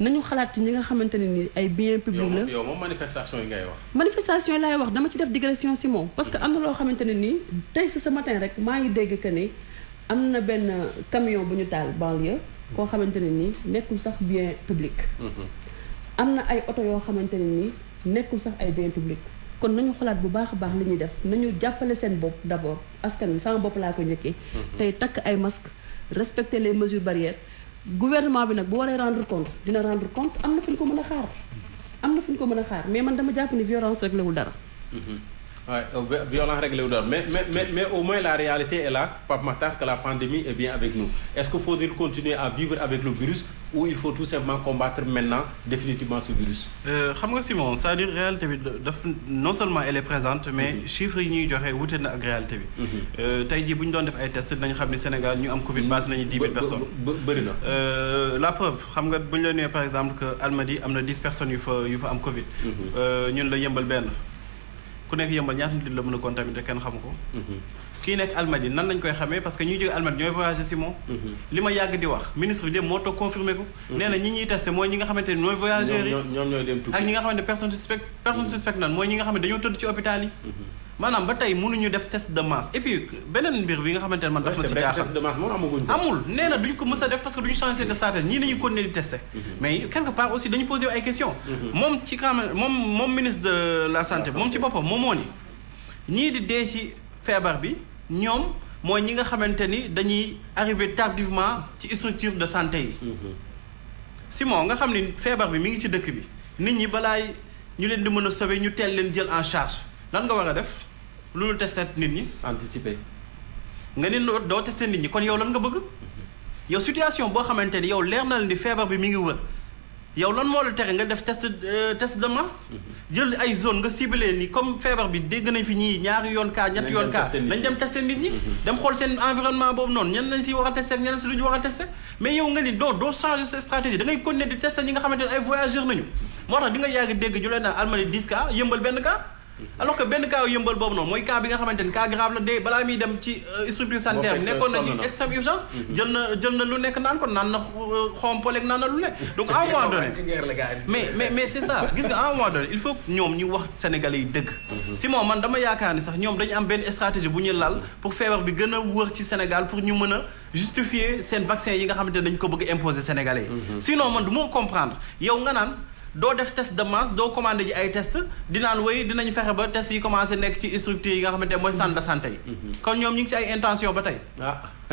nañu xalaat ci ñi nga xamante ne ni ay biens publics la yow moom manifestation yi ngay wax manifestation laay wax dama ci def digression Simon parce que am na loo xamante ne nii tey si ce matin rek maa ngi dégg que ni am na benn camion bu ñu taal banlieue koo xamante ne nii nekkul sax bien public am na ay oto yoo xamante ne nii nekkul sax ay bien public kon nañu xalaat bu baax a baax li ñuy def nañu jàppale seen bopp d'abord askan wi sama bopp laa ko njëkkee tey takk ay masque respecter les mesures barrières gouvernement bi nag bu waree rendre compte dina rendre compte am na fu ñu ko mën a xaar mais man dama jàpp ni violence rek lawul dara Ouais, violence réglée ou d'autres. Mais au moins la réalité est là, Pape Makhtar, que la pandémie est bien avec nous. Est-ce qu'il faut continuer à vivre avec le virus ou il faut tout simplement combattre maintenant définitivement ce virus? xam nga Simon c'est-à-dire réalité bi non seulement elle est présente mais chiffres yi ñuy joxe wute na ak réalité bi. tey jii bu ñu doon def ay tests dinañ xam ni Sénégal ñu am Covid base nañu 10 000 personnes. bëri na. La preuve xam nga bu ñu la nee par exemple que Almadies am na 10 personnes yu fa am Covid. ñun la yëmbal benn ku nekk yëmbal ñaata nit la mën a contaminer kenn xamu ko. kii nekk Almadies nan lañ koy xamee parce que ñuy jóge Almadies ñooy voyager Simon. li ma yàgg di wax ministre bi dem moo toog confirmé ko. nee na ñi ñuy testé mooy ñi nga xamante ne ñooy voyageurs yi. ñoom ñooy dem tukki ak ñi nga xamante ne personne suspecte nan mooy ñi nga xam ne dañoo tëdd ci hôpital yi. maanaam ba tey mënuñu def test de masse et puis beneen mbir bi nga xamante ne man daf ma si jaaxal test de masse moom amaguñ ko. amul nee na duñ ko mës a def parce que duñu changer de stratégie ñii nañu continuer di tester. mais quelque part aussi dañu posé ay questions. moom ci moom ministre de la santé moom ci boppam moom moo ni ñii di dee ci feebar bi ñoom mooy ñi nga xamante ni dañuy arriver tardivement ci structure de santé yi. Simon nga xam ni feebar bi mi ngi ci dëkk bi nit ñi balaay ñu leen di mën a sauver ñu teel leen jël en charge lan nga war a def loolu tester nit ñi. anticiper. nga ni doo tester nit ñi kon yow lan nga bëgg. yow situation boo xamante ni yow leer na la ni feebar bi mi ngi wër yow lan moo la tere nga def test de masse. jël ay zone nga ciblé ni comme feebar bi dégg nañ fi ñii ñaari yoon cas ñetti yoon cas nañ dem tester nit ñi. dem xool seen environnement boobu noonu ñan lañ si war a tester ak ñan si lu ñu war a tester mais yow nga ni doo changer sa stratégie da ngay continuer di tester ñi nga xamante ne ay voyageurs nañu. moo tax di nga yàgg dégg ju leen naan Almadies 10 cas yëmbal benn cas. alors que benn cas yu yëmbal boobu noonu mooy cas bi nga xamante ni cas grave la dee balaa muy dem ci structure sanitaire nekkoon na ci extrême urgence. jël na lu nekk naan ko naan na xompoleeg naan na lu nekk. donc à un moment donné mais c'est ça gis nga à un moment donné il faut ñoom ñu wax sénégalais yi dëgg. Simon man dama yaakaar ni sax ñoom dañu am benn stratégie bu ñu lal pour feebar bi gën a wër ci Sénégal pour ñu mën a justifier seen vaccin yi nga xamante ne dañu ko bëgg imposer sénégalais yi. sinon man du ma comprendre yow nga naan. doo def test de masse doo commandé ji ay test dinaan wéy dinañ fexe ba test yi commencé nekk ci structure yi nga xamante ne mooy centre de santé yi. kon ñoom ñu ngi ci ay intention ba tey.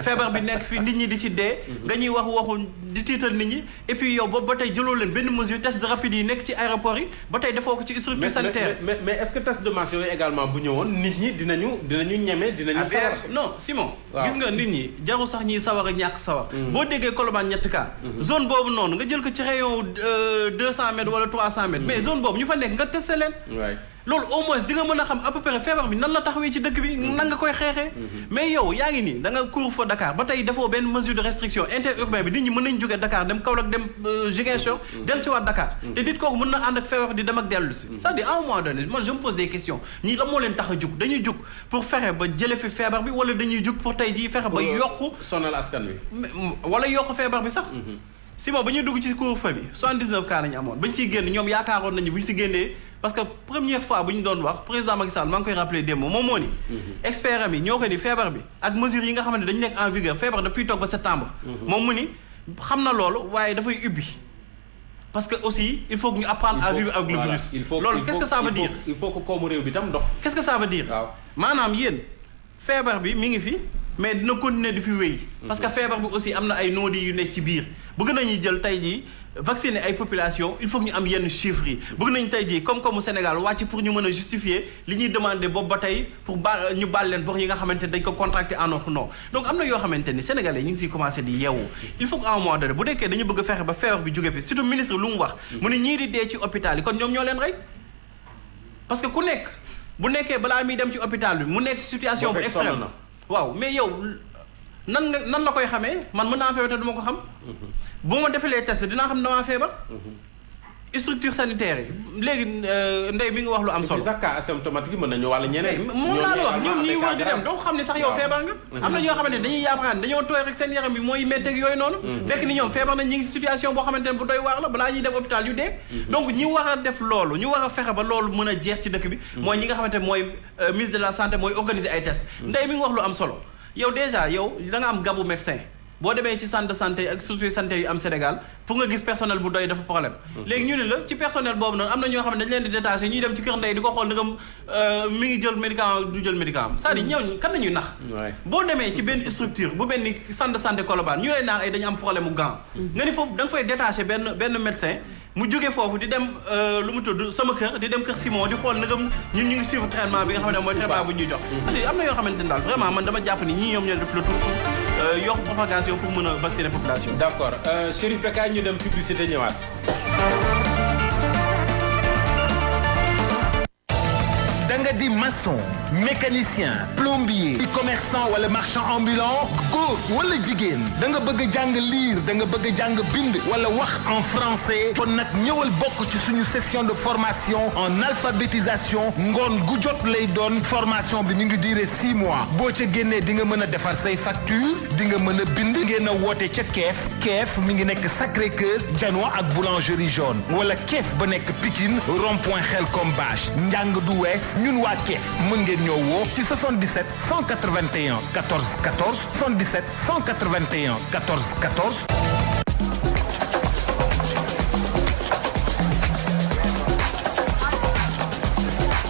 feebar bi nekk fi nit ñi di ci dee. nga ñuy waxu di tiital nit ñi et puis yow boobu ba tey jëloo leen benn mesure test rapide yi nekk ci aéroport yi ba tey defoo ko ci structure sanitaire. mais est-ce que test de masse yooyu également bu ñëwoon nit ñi dinañu ñeme dinañu. sawar non Simon. gis nga nit ñi jarul sax ñiy sawar ak ñàkk sawar. boo déggee Colobane ñetti cas. zone boobu noonu nga jël ko ci rayon 200 mètres wala 300 mètres. mais zone boobu ñu fa nekk nga testé leen. loolu au moins di nga mën a xam à peu près feebar bi nan la taxawee ci dëkk bi nan nga koy xeexee. mais yow yaa ngi nii da nga couvre-feu Dakar ba tey defoo benn mesure de restriction interurbain bi nit ñi mën nañ jógee Dakar dem Kaolack dem Ziguinchor dellu si waat Dakar. te nit kooku mën na ànd ak feebar di dem ak dellu si. c'est-à-dire à un moment donné man je me pose des questions ñii la moo leen tax a jug dañuy jug pour fexe ba jële fi feebar bi wala dañuy jug pour tey jii fexe ba yokku. sonal askan wi. wala yokku feebar bi sax. Simon ba ñuy dugg ci couvre-feu bi 79 cas nañu amoon bañ ciy génn ñoom yaakaaroon nañu bu ñu si génnee parce que première fois bu ñu doon wax président Macky Sall maa ngi koy rappelé démb moom moo ni expert am yi ñoo ko ni feebar bi ak mesures yi nga xam ne dañu nekk en vigueur feebar daf fiy toog ba septembre. moom mu ni xam na loolu waaye dafay ubbi parce que aussi il faut que ñu apprendre à vivre avec le virus. loolu qu'est-ce que ça veut dire. il faut que koomu réew bi tam dox. qu'est-ce que ça veut dire. maanaam yéen feebar bi mi ngi fi mais dina continuer di fi wéy. parce que feebar bi aussi am na ay noodi yu nekk ci biir bëgg nañu jël tey jii. vacciner ay population il faut que ñu am yenn chiffres yi bëgg nañ tey jii comme Sénégal wàcc pour ñu mën a justifier li ñuy demander boobu ba tey pour ñu baal leen bor yi nga xamante ne dañ ko contracté en notre nom donc am na yoo xamante ni sénégalais ñu ngi siy commencé di yeewu il faut que à un moment donné bu dekkee dañu bëgg a fexe ba feebar bi jóge fi surtout ministre lu mu wax mu ne ñii di dee ci hôpital yi kon ñoom ñoo leen rey parce que ku nekk bu nekkee balaa muy dem ci hôpital bi mu nekk situation bu extrême waaw mais yow nan la koy xamee man mën naa feebar te du ma ko xam bu ma defalee test dinaa xam damaa feebar. structure sanitaire yi léegi ndey mi ngi wax lu am solo. sax cas asymptomatique mën nañu wàll ñeneen. moom laa la wax ñoom ñuy wër di dem doo xam ne sax yow feebar nga. am na ñoo xamante ne dañuy yaakaar ne dañoo tooy rek seen yaram bi mooy métteeg yooyu noonu. fekk ni ñoom feebar nañ ñu ngi si situation boo xamante ne bu doy waar la balaa ñuy dem hôpital ñu dee. donc ñi war a def loolu ñu war a fexe ba loolu mën a jeex ci dëkk bi. mooy ñi nga xamante ne mooy ministre de la santé mooy organiser ay tests. ndey mi ngi wax lu am solo yow déjà yow da nga am gabu médecin boo demee ci centre de santé ak structure santé yu am Sénégal pour nga gis personnel bu doy dafa problème. léegi ñu ne la ci personnel boobu noonu am na ñoo xam ne dañ leen di détaché ñuy dem ci kër ndey di ko xool ni nga mi ngi jël médicament du jël médicament c'est-à-dire ñooñu kan nañuy nax. boo demee ci benn structure bu benn centre de santé Colobane ñu lay naan ay dañu am problème mu gant. nga ni foofu da nga fay détaché benn médecin mu jógee foofu di dem lu mu tudd sama kër di dem kër Simon di xool nagam ñun ñu ngi suivre traitement bi nga xamante ne mooy traitement bu ñuy jox c'est-à-dire am na yoo xamante ne daal vraiment man dama jàpp ni ñii ñoom ñoo def le tout pour yokk propagation pour mën a vacciner population. D'accord Chérif Bekay ñu dem publicité ñëwaat. danga di maçon mécanicien plombier commerçant wala marchand ambulant góor wala jigéen da nga bëgg a jàng lire da nga bëgg a jàng bind wala wax en français kon nag ñëwal bokk ci suñu session de formation en alphabétisation ngoon gu jot lay doon formation bi ñu ngi durer 6 mois boo ca génnee di nga mën a defar say facture di nga mën a bind ngeen a woote ca keef mi ngi nekk Sacré-Cœur Dianois ak boulangerie jaune wala keef ba nekk Pikine rond-point Xelkom Bâche njàng du wees ñun waa keef mën ngeen ñoo woo ci 77 181 14 14 77 181 14 14.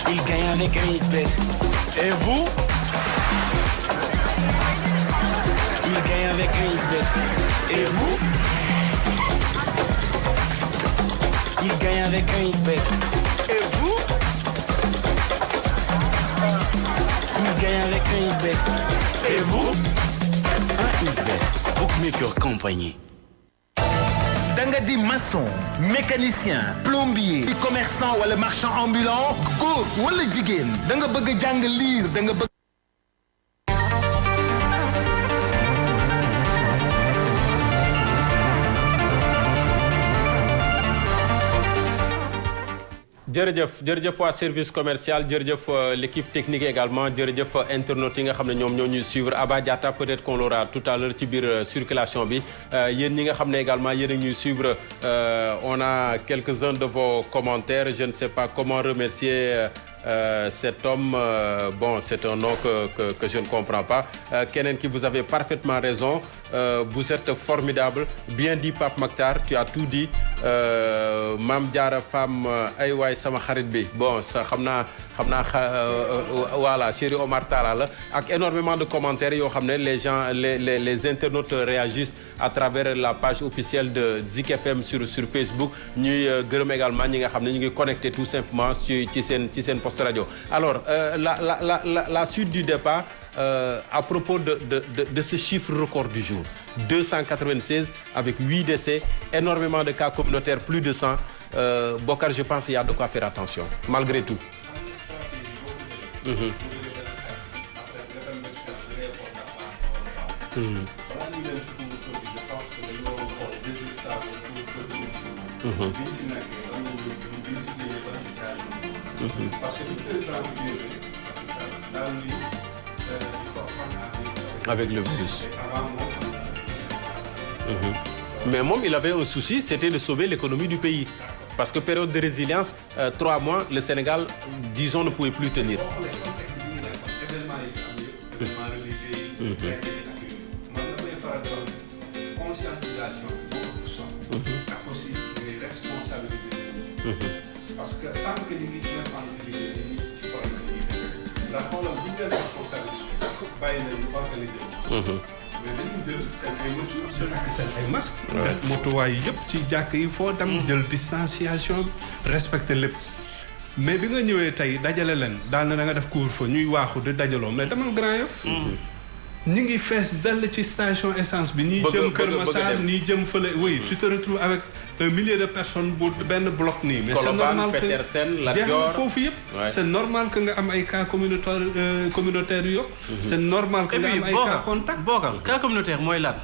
Il gagne avec un XBet. Et vous? Il gagne avec un XBet. Et vous? Il gagne avec un XBet. Et vous? Il gagne avec un XBet. Et vous? Un XBet. Bookmaker Compagnie. danga di maçon mécanicien plombier commerçant wala marchand ambulant góor wala jigéen da nga bëgg a jàng lire da nga bëgg. jërëjëf waa service commercial jërëjëf l'équipe technique également jërëjëf internautes yi nga xam ne ñoom ñoo ñuy suivre Aba Diatta peut-être qu'on l'aura tout à l'heure ci biir circulation bi yéen ñi nga xam ne également yéen a ñuy suivre on a quelques-uns de vos commentaires je ne sais pas comment remercier cet homme bon c'est un nom que je ne comprends pas keneen ki vous avez parfaitement raison vous êtes formidable bien dit Pape Mactar tu as tout dit Mame Diarra Fam ay waay sama xarit bi bon sa xam naa voilà chéri Omar Talla la ak énormément de commentaires yoo xam ne les gens les internautes réagissent à travers la page officielle de Zik FM sur Facebook ñuy gërëm également ñi nga xam ne ñu ngi connecté tout simplement ci seen poste radio alors la suite du débat à propos de ce chiffre record du jour 296 avec 8 décès énormément de cas communautaires plus de 100 Bokar je pense qu'il y a de quoi faire attention malgré tout. Avec le virus. Mais moom il avait un souci, c'était de sauver l'économie du pays. Parce que période de résilience, 3 mois, le Sénégal, disons, ne pouvait plus tenir. Parce que tant que ñu ngi responsabilité ci problème yi la xoolal bu ñu leen responsabilité bàyyi nañu organiser mais dañuy jël seen ay mesures seen ay masques motuwaay yëpp ci jàkk yi foo dem jël distanciation respecter lépp mais bi nga ñëwee tey dajale leen daal na da nga def couvre-feu ñuy waaxu di dajaloo mais demal Grand Yoff ñi ngi fees dell ci station essence bi ñii jëm Kër Massar ñii jëm fële oui tu te retrouves avec un millier de personnes bu benn bloc nii mais c'est normal que jeex na foofu yëpp c'est normal que nga am ay cas communautaire yu yëpp c'est normal que nga am ay cas contact bookal cas communautaire mooy lan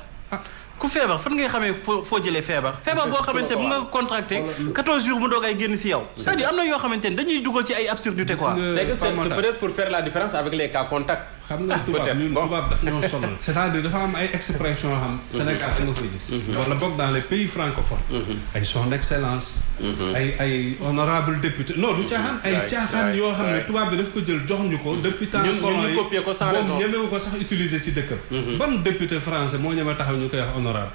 ku feebar fan ngay xamee foo jëlee feebar boo xamante bu nga contracté 14 jours mu doog ay génn si yow c'est-à-dire am na yoo xamante ne dañuy dugal ci ay absurdité quoi c'est peut-être pour faire la différence avec les cas contacts xam nga tubaab daf ñoo sonal c'est-à-dire dafa am ay expression xam Sénégal da nga koy gis wala boog dans les pays francophones ay son excellence ay honorable député non du caaxaan ay caaxaan yoo xam ne tubaab bi daf ko jël jox ñu ko depuis temps colon yi moom ñemewu ko sax utiliser ci dëkkam ban député français moo ñeme taxaw ñu koy wax honorable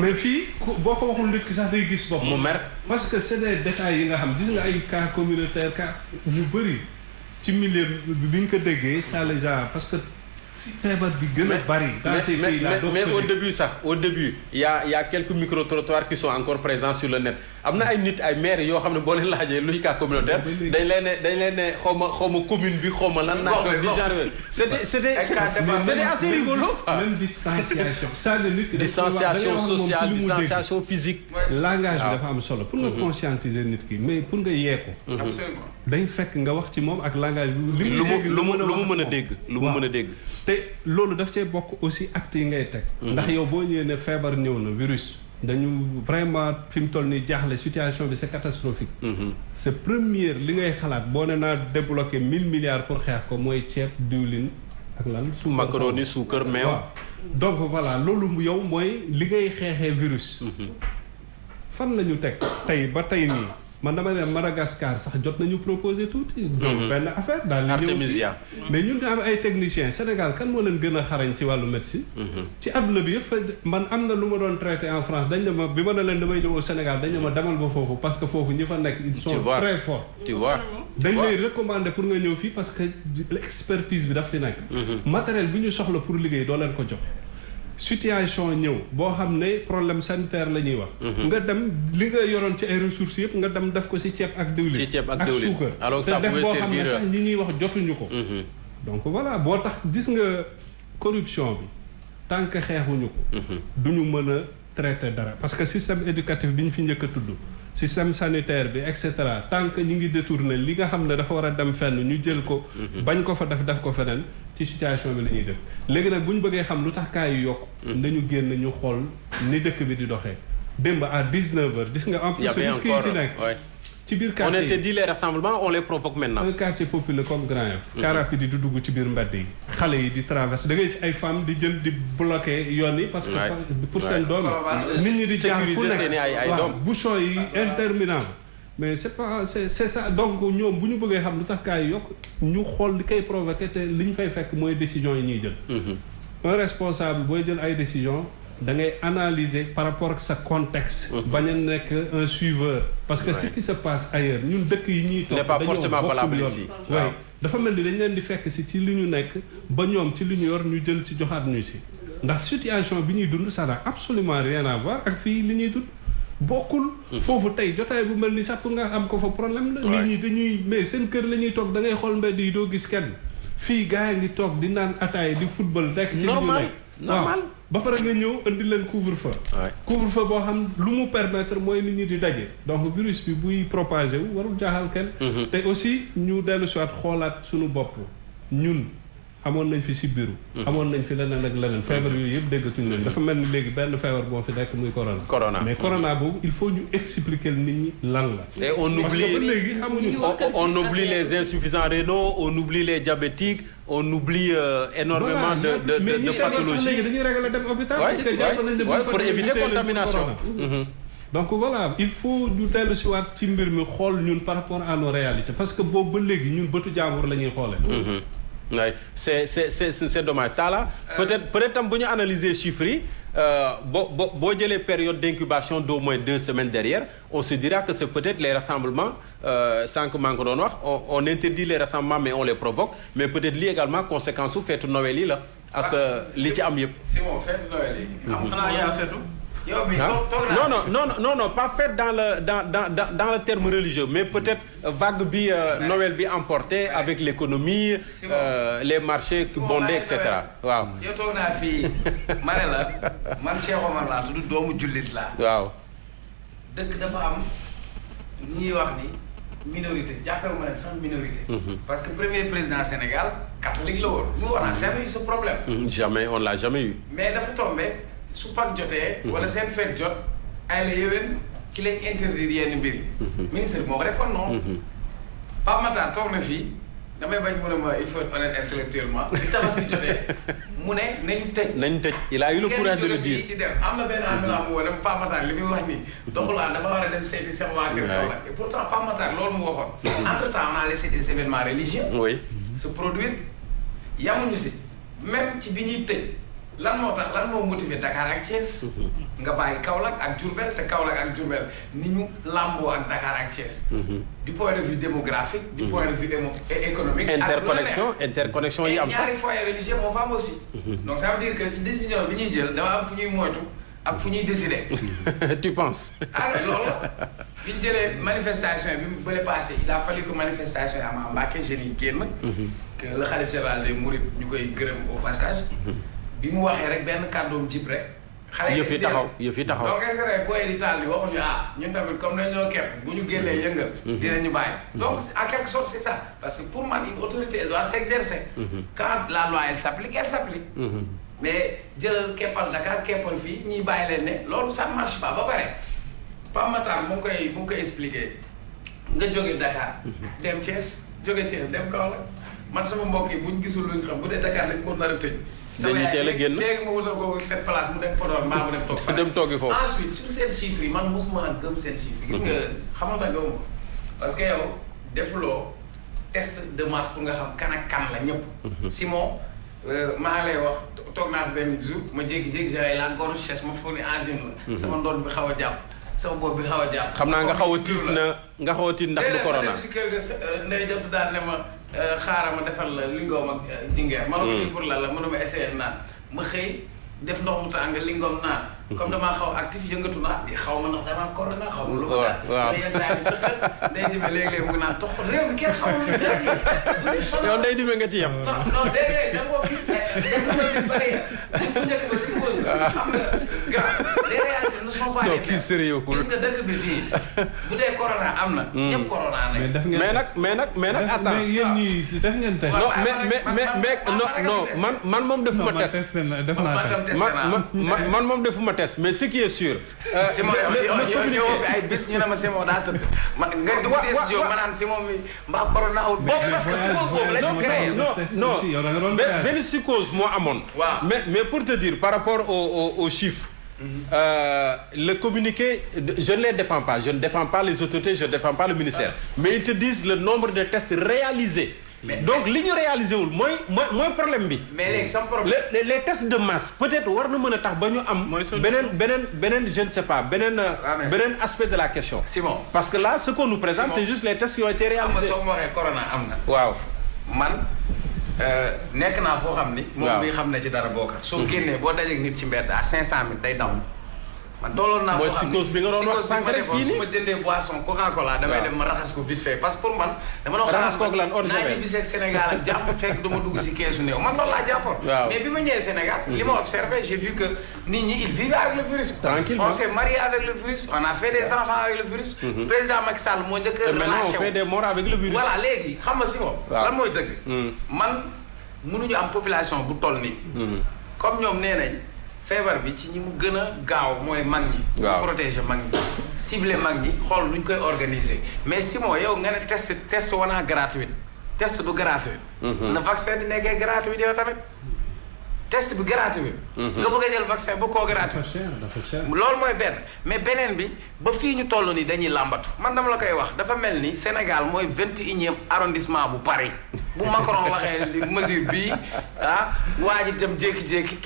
mais fii boo ko waxul nit ki sax day gis bopp mu mer parce que c'est des détails yi nga xam gis nga ay cas communautaire cas ñu bëri ci milieu bi ñu ko déggee ça les a parce que feebar bi gën a bari dans ces pays là mais au début il y a quelques micro-trottoirs qui sont encore présents sur le net am na ay nit ay maire yoo xam ne boo leen laajee luy cas communautaire dañ leen ne xaw ma commune bi xaw ma lan naa di genre c'était assez rigolo. même distanciation. distanciation sociale distanciation physique. langage bi dafa am solo pour nga conscientiser nit ki mais pour nga yee ko. absolument day fekk nga wax ci moom ak langage bi. lu mu mën a dégg lu mu mën a dégg. te loolu daf cee bokk aussi actes yi ngay teg. ndax yow boo ñëwee ne feebar ñëw na virus. dañu vraiment fi mu toll nii jaaxle situation bi c'est catastrophique. c'est première li ngay xalaat boo ne naa débloqué 1000 milliards pour xeex ko mooy ceeb diwlin ak lan. macaroni suukar meew. donc voilà loolu yow mooy li ngay xeexee virus. fan la ñu teg tey ba tey nii man dama ne Madagascar sax jot nañu proposer tuuti. donc benn affaire daal di ñëw mais ñun am ay techniciens Sénégal kan moo leen gën a xarañ ci wàllu médecine. ci àdduna bi yëpp man am na lu ma doon traité en France dañ ne ma bi ma ne leen damay ñëw au Sénégal dañ ne ma demal ba foofu parce que foofu ñi fa nekk ils sont très forts. tu vois dañ lay recommander pour nga ñëw fii parce que l'expertise bi daf fi nekk. matériel bi ñu soxla pour liggéey doo leen ko jox. situation ñëw boo xam ne problème sanitaire la ñuy wax. nga dem li nga yoroon ci ay ressources yëpp nga dem def ko ci ceeb ak diwlin. ci ceeb ak diwlin suukar alors ça te def pouvait boo xam ne servir sax ñi ñuy wax jotuñu ko. donc voilà boo tax gis nga corruption bi tant que xeexuñu ko. duñu mën a traiter dara parce que système éducatif bi ñu fi njëkk a tudd. système sanitaire bi et cetera tant que ñu ngi détourner li nga xam ne dafa war a dem fenn ñu jël ko. bañ ko fa def ko feneen ci situation bi la ñuy def léegi nag bu ñu bëggee xam lu tax cas yi yokk. nañu génn ñu xool ni dëkk bi di doxee. démb à 19h gis nga. en plus risque yi ci nekk. ci biir quartier on était dit les rassemblements on les provoque maintenant. un quartier populaire comme Grand Yoff. car rapide yi di dugg ci biir mbedd yi. xale yi di traverse da ngay gis ay femmes di jël di bloquer yoon yi. parce que pour seen doom nit ñi di jaar fu nekk waaw bouchon yi interminable. mais c'est ça donc ñoom bu ñu bëggee xam lu tax cas yi yokk ñu xool li koy provoquer te li ñu fay fekk mooy décision yi ñuy jël. un responsable booy jël ay décision da ngay analyser par rapport ak sa contexte. bañ a nekk un suiveur. parce que ce qui se passe ailleurs ñun dëkk yi ñuy toog. n'est pas forcément valable ici. waaw dafa mel ni dañ leen di fekk si ci li ñu nekk ba ñoom ci li ñu yor ñu jël ci joxaat ñu si. ndax situation bi ñuy dund ça n'a absolument rien à voir ak fii li ñuy dund. bokkul. foofu tey jotaay bu mel ni sax pour nga am ko fa problème la. nit ñi dañuy mais seen kër la ñuy toog da ngay xool mbedd yi doo gis kenn. fii gars yi ngi toog di naan ataay di football. nekk ci normal normal ba pare nga ñëw indi leen couvre-feu. couvre-feu boo xam lu mu permettre mooy nit ñi di daje. donc virus bi buy propagé wu warul jaaxal kenn. te aussi ñu dellu si waat xoolaat suñu bopp ñun. amoon nañ fi sibiru. amoon nañ fi leneen ak leneen feebar yooyu yëpp déggatuñu leen dafa mel ni léegi benn feebar boo fi nekk muy corona. mais corona boobu il faut ñu expliquer nit ñi lan la. et on oublie parce que ba léegi xamuñu on oublie les insuffisants rénaux on oublie les diabétiques on oublie énormément de pathologies. léegi dañuy ragal a dem hôpital. parce que jàpp nañ ne pour éviter contamination. donc voilà il faut ñu dellu si waat ci mbir mi xool ñun par rapport à nos réalités parce que boobu ba léegi ñun bëtu jàmbur la ñuy xoolee. oui c'est dommage Talla peut-être tam bu ñu analyser chiffres yi boo jëlee période d'incubation d'au moins 2 semaines derrière on se dira que c'est peut-être les rassemblements sànq maa ngi ko doon wax on interdit les rassemblements mais on les provoque mais peut-être lii également conséquence su feetu Noël yi la ak li ci am yëpp. c'est bon feetu Noël yi. xanaa yaa feetu. non pas fait dans le terme religieux mais peut-être vague bi Noël bi emporté avec l'économie les marchés bondés et cetera waaw. yow toog naa fii ma ne la man Cheikh Omar laa tudd doomu jullit laa. waaw. dëkk dafa am ñuy wax ni minorité jàppewu ma ne sax minorité. parce que premier président Sénégal catholique la woon. nous on n'a jamais eu ce problème. jamais on l'a jamais eu. mais dafa tombé. su Pâques jotee. wala seen fête jot. ay la yéwén ci lañ interdire yenn mbir yi. ministre bi moo ko defoon non. Pape Matar toog na fii damay bañ mu ne ma il faut être honnête intellectuellement li tabaski jotee mu ne nañu tëj. nañu tëj il a eu le courage de le dire. kenn di dem am na benn ambulant mu woo dem Pape Matar li muy wax nii doxulaan dama war a dem seeti sama waa kër Kaolack et pourtant Pape Matar loolu mu waxoon. entre temps on a laissé des événements religieux. oui. se produire yamuñu si même ci bi ñuy tëj. lan moo tax lan moo motivé Dakar ak Thiès. nga bàyyi Kaolack ak Diourbel te Kaolack ak Diourbel ni ñu lamboo ak Dakar ak Thiès. du point de vue démographique. du point de vue économique. interconnexion yi am sax ñaari foyers religieux moo fa am aussi. donc ça veut dire que ci décision bi ñuy jël dafa am fu ñuy moytu ak fu ñuy décider. tu penses. ah non loolu la bi ñu jëlee manifestation bi mu bële passé il a fallu que manifestation yi am Mbacké jeunes yi génn. que le khalife général des Mourides ñu koy gërëm au passage. bi mu waxee rek benn kàddoom jib rek. xale yëf yi taxaw donc est-ce que tey booy di taal ni waxuñu ñun tamit comme dañoo kepp bu ñu génnee yëngal. dinañu bàyyi. donc en quelque sorte c'est ça parce que pour man une autorité elle doit s'exercer. quand la loi elle s'applique. mais jëlal keppal Dakar keppal fii ñuy bàyyi leen ne loolu ça ne marche pas ba pare Pape Matar mu ngi koy expliquer nga jóge Dakar. dem Thiès jóge Thiès dem Kaolack man sama mbokk yi bu ñu gisul luñ xam bu dee Dakar dañ ko nar a tëj. dañuy teel a génn léegi ma wutal ko cette place mu dem Podor mbaa mu dem toog fa. dem toogi foofu. ensuite sur seen chiffres yi man mosuma gëm seen chiffres yi. gis nga xamante nga moom parce que yow defuloo test de masse pour nga xam kan ak kan la ñëpp. Simon maa ngi lay wax toog naa fi benn jour ma jékki-jékki j'avais la gorge sèche ma foog ni angine la. sama ndoon bi xaw a jàpp sama bopp bi xaw a jàpp. xam naa nga xaw a tiit ndax du corona. dem si kër ga ndey jot daal ne ma. xaaral ma defal la lingoom ak jingeer ma ne ko nii pour la mën ma essayer naan ma xëy def ndox mu tàng lingoom naan comme damaa xaw actif yëngatu naa xaw ma ndax damaa corona xaw ma lu ko daal waaw yenn saa yi sa xel Ndeye Dibe léeg-léeg mu ngi naan tox réew mi kenn xamul lu def yow Ndeye Dibe nga ci yem non léeg-léeg da nga koo gis def na ma si bëri bu njëkk ba si pose xam nga grand les réalités ne sont pas les mêmes gis nga dëkk bi fii bu dee corona am na ñëpp corona nañ mais nag attends mais yéen ñii def ngeen test non man moom defuma test man moom defuma test mais ce qui est sûr. Simon yow fi ay bés ñu ne ma Simon daa tëdd. nga dugg si studio ma naan Simon mi mbaa corona wul. boobu parce que psychose boobu la ñu créé. non benn psychose moo amoon. waaw mais pour te dire par rapport aux chiffres. Le communiqué je ne les défends pas je ne défends pas les autorités je ne défends pas le ministère. mais ils te disent le nombre de tests réalisés. donc li ñu réalisé wul mooy problème bi. mais léegi sama problème les tests de masse peut-être war na mën a tax ba ñu am. beneen je ne sais pas beneen aspect de la question. Simon parce que là ce qu'on nous présente c'est juste les tests qui ont été réalisés. soo ma waxee corona am na. waaw man nekk naa foo xam ni. moom mi xam ne ci dara bokkar. soo génnee boo dajeeg nit ci mbedd à 500000 day daw. man tolloon naa mooy psychose bi nga doon wax sànq rek fii nii su ma jëndee boisson Coca-Cola damay dem ma raxas ko vite fait parce que pour man dama doon raxas koog lan ordre naa ñibbi seeg Sénégal ak jàmm fekk du ma dugg si keesu néew man loolu laa jàppoon mais bi ma ñëwee Sénégal li ma observé j'ai vu que nit ñi ils vivent avec le virus tranquillement on s'est marié avec le virus on a fait des enfants avec le virus président Macky Sall moo njëkk a maintenant on fait des morts avec le virus voilà léegi xam nga si moom lan mooy dëgg man mënuñu am population bu toll nii comme ñoom nee nañ feebar bi ci ñi mu gën a gaaw mooy mag ñi. waaw protéger mag ñi. cibler mag ñi xool nu ñu koy organiser mais Simon yow nga ne test wanaa gratuit test du gratuit. na vaccin di nekkee gratuit yow tamit test bi gratuit. nga bëgg a jël vaccin bu koo gratuit. loolu mooy benn mais beneen bi ba fii ñu toll nii dañuy làmbatu man dama la koy wax dafa mel ni Sénégal mooy 21e arrondissement bu Paris bu Macron waxee li mesure bii waa ji dem jékki-jékki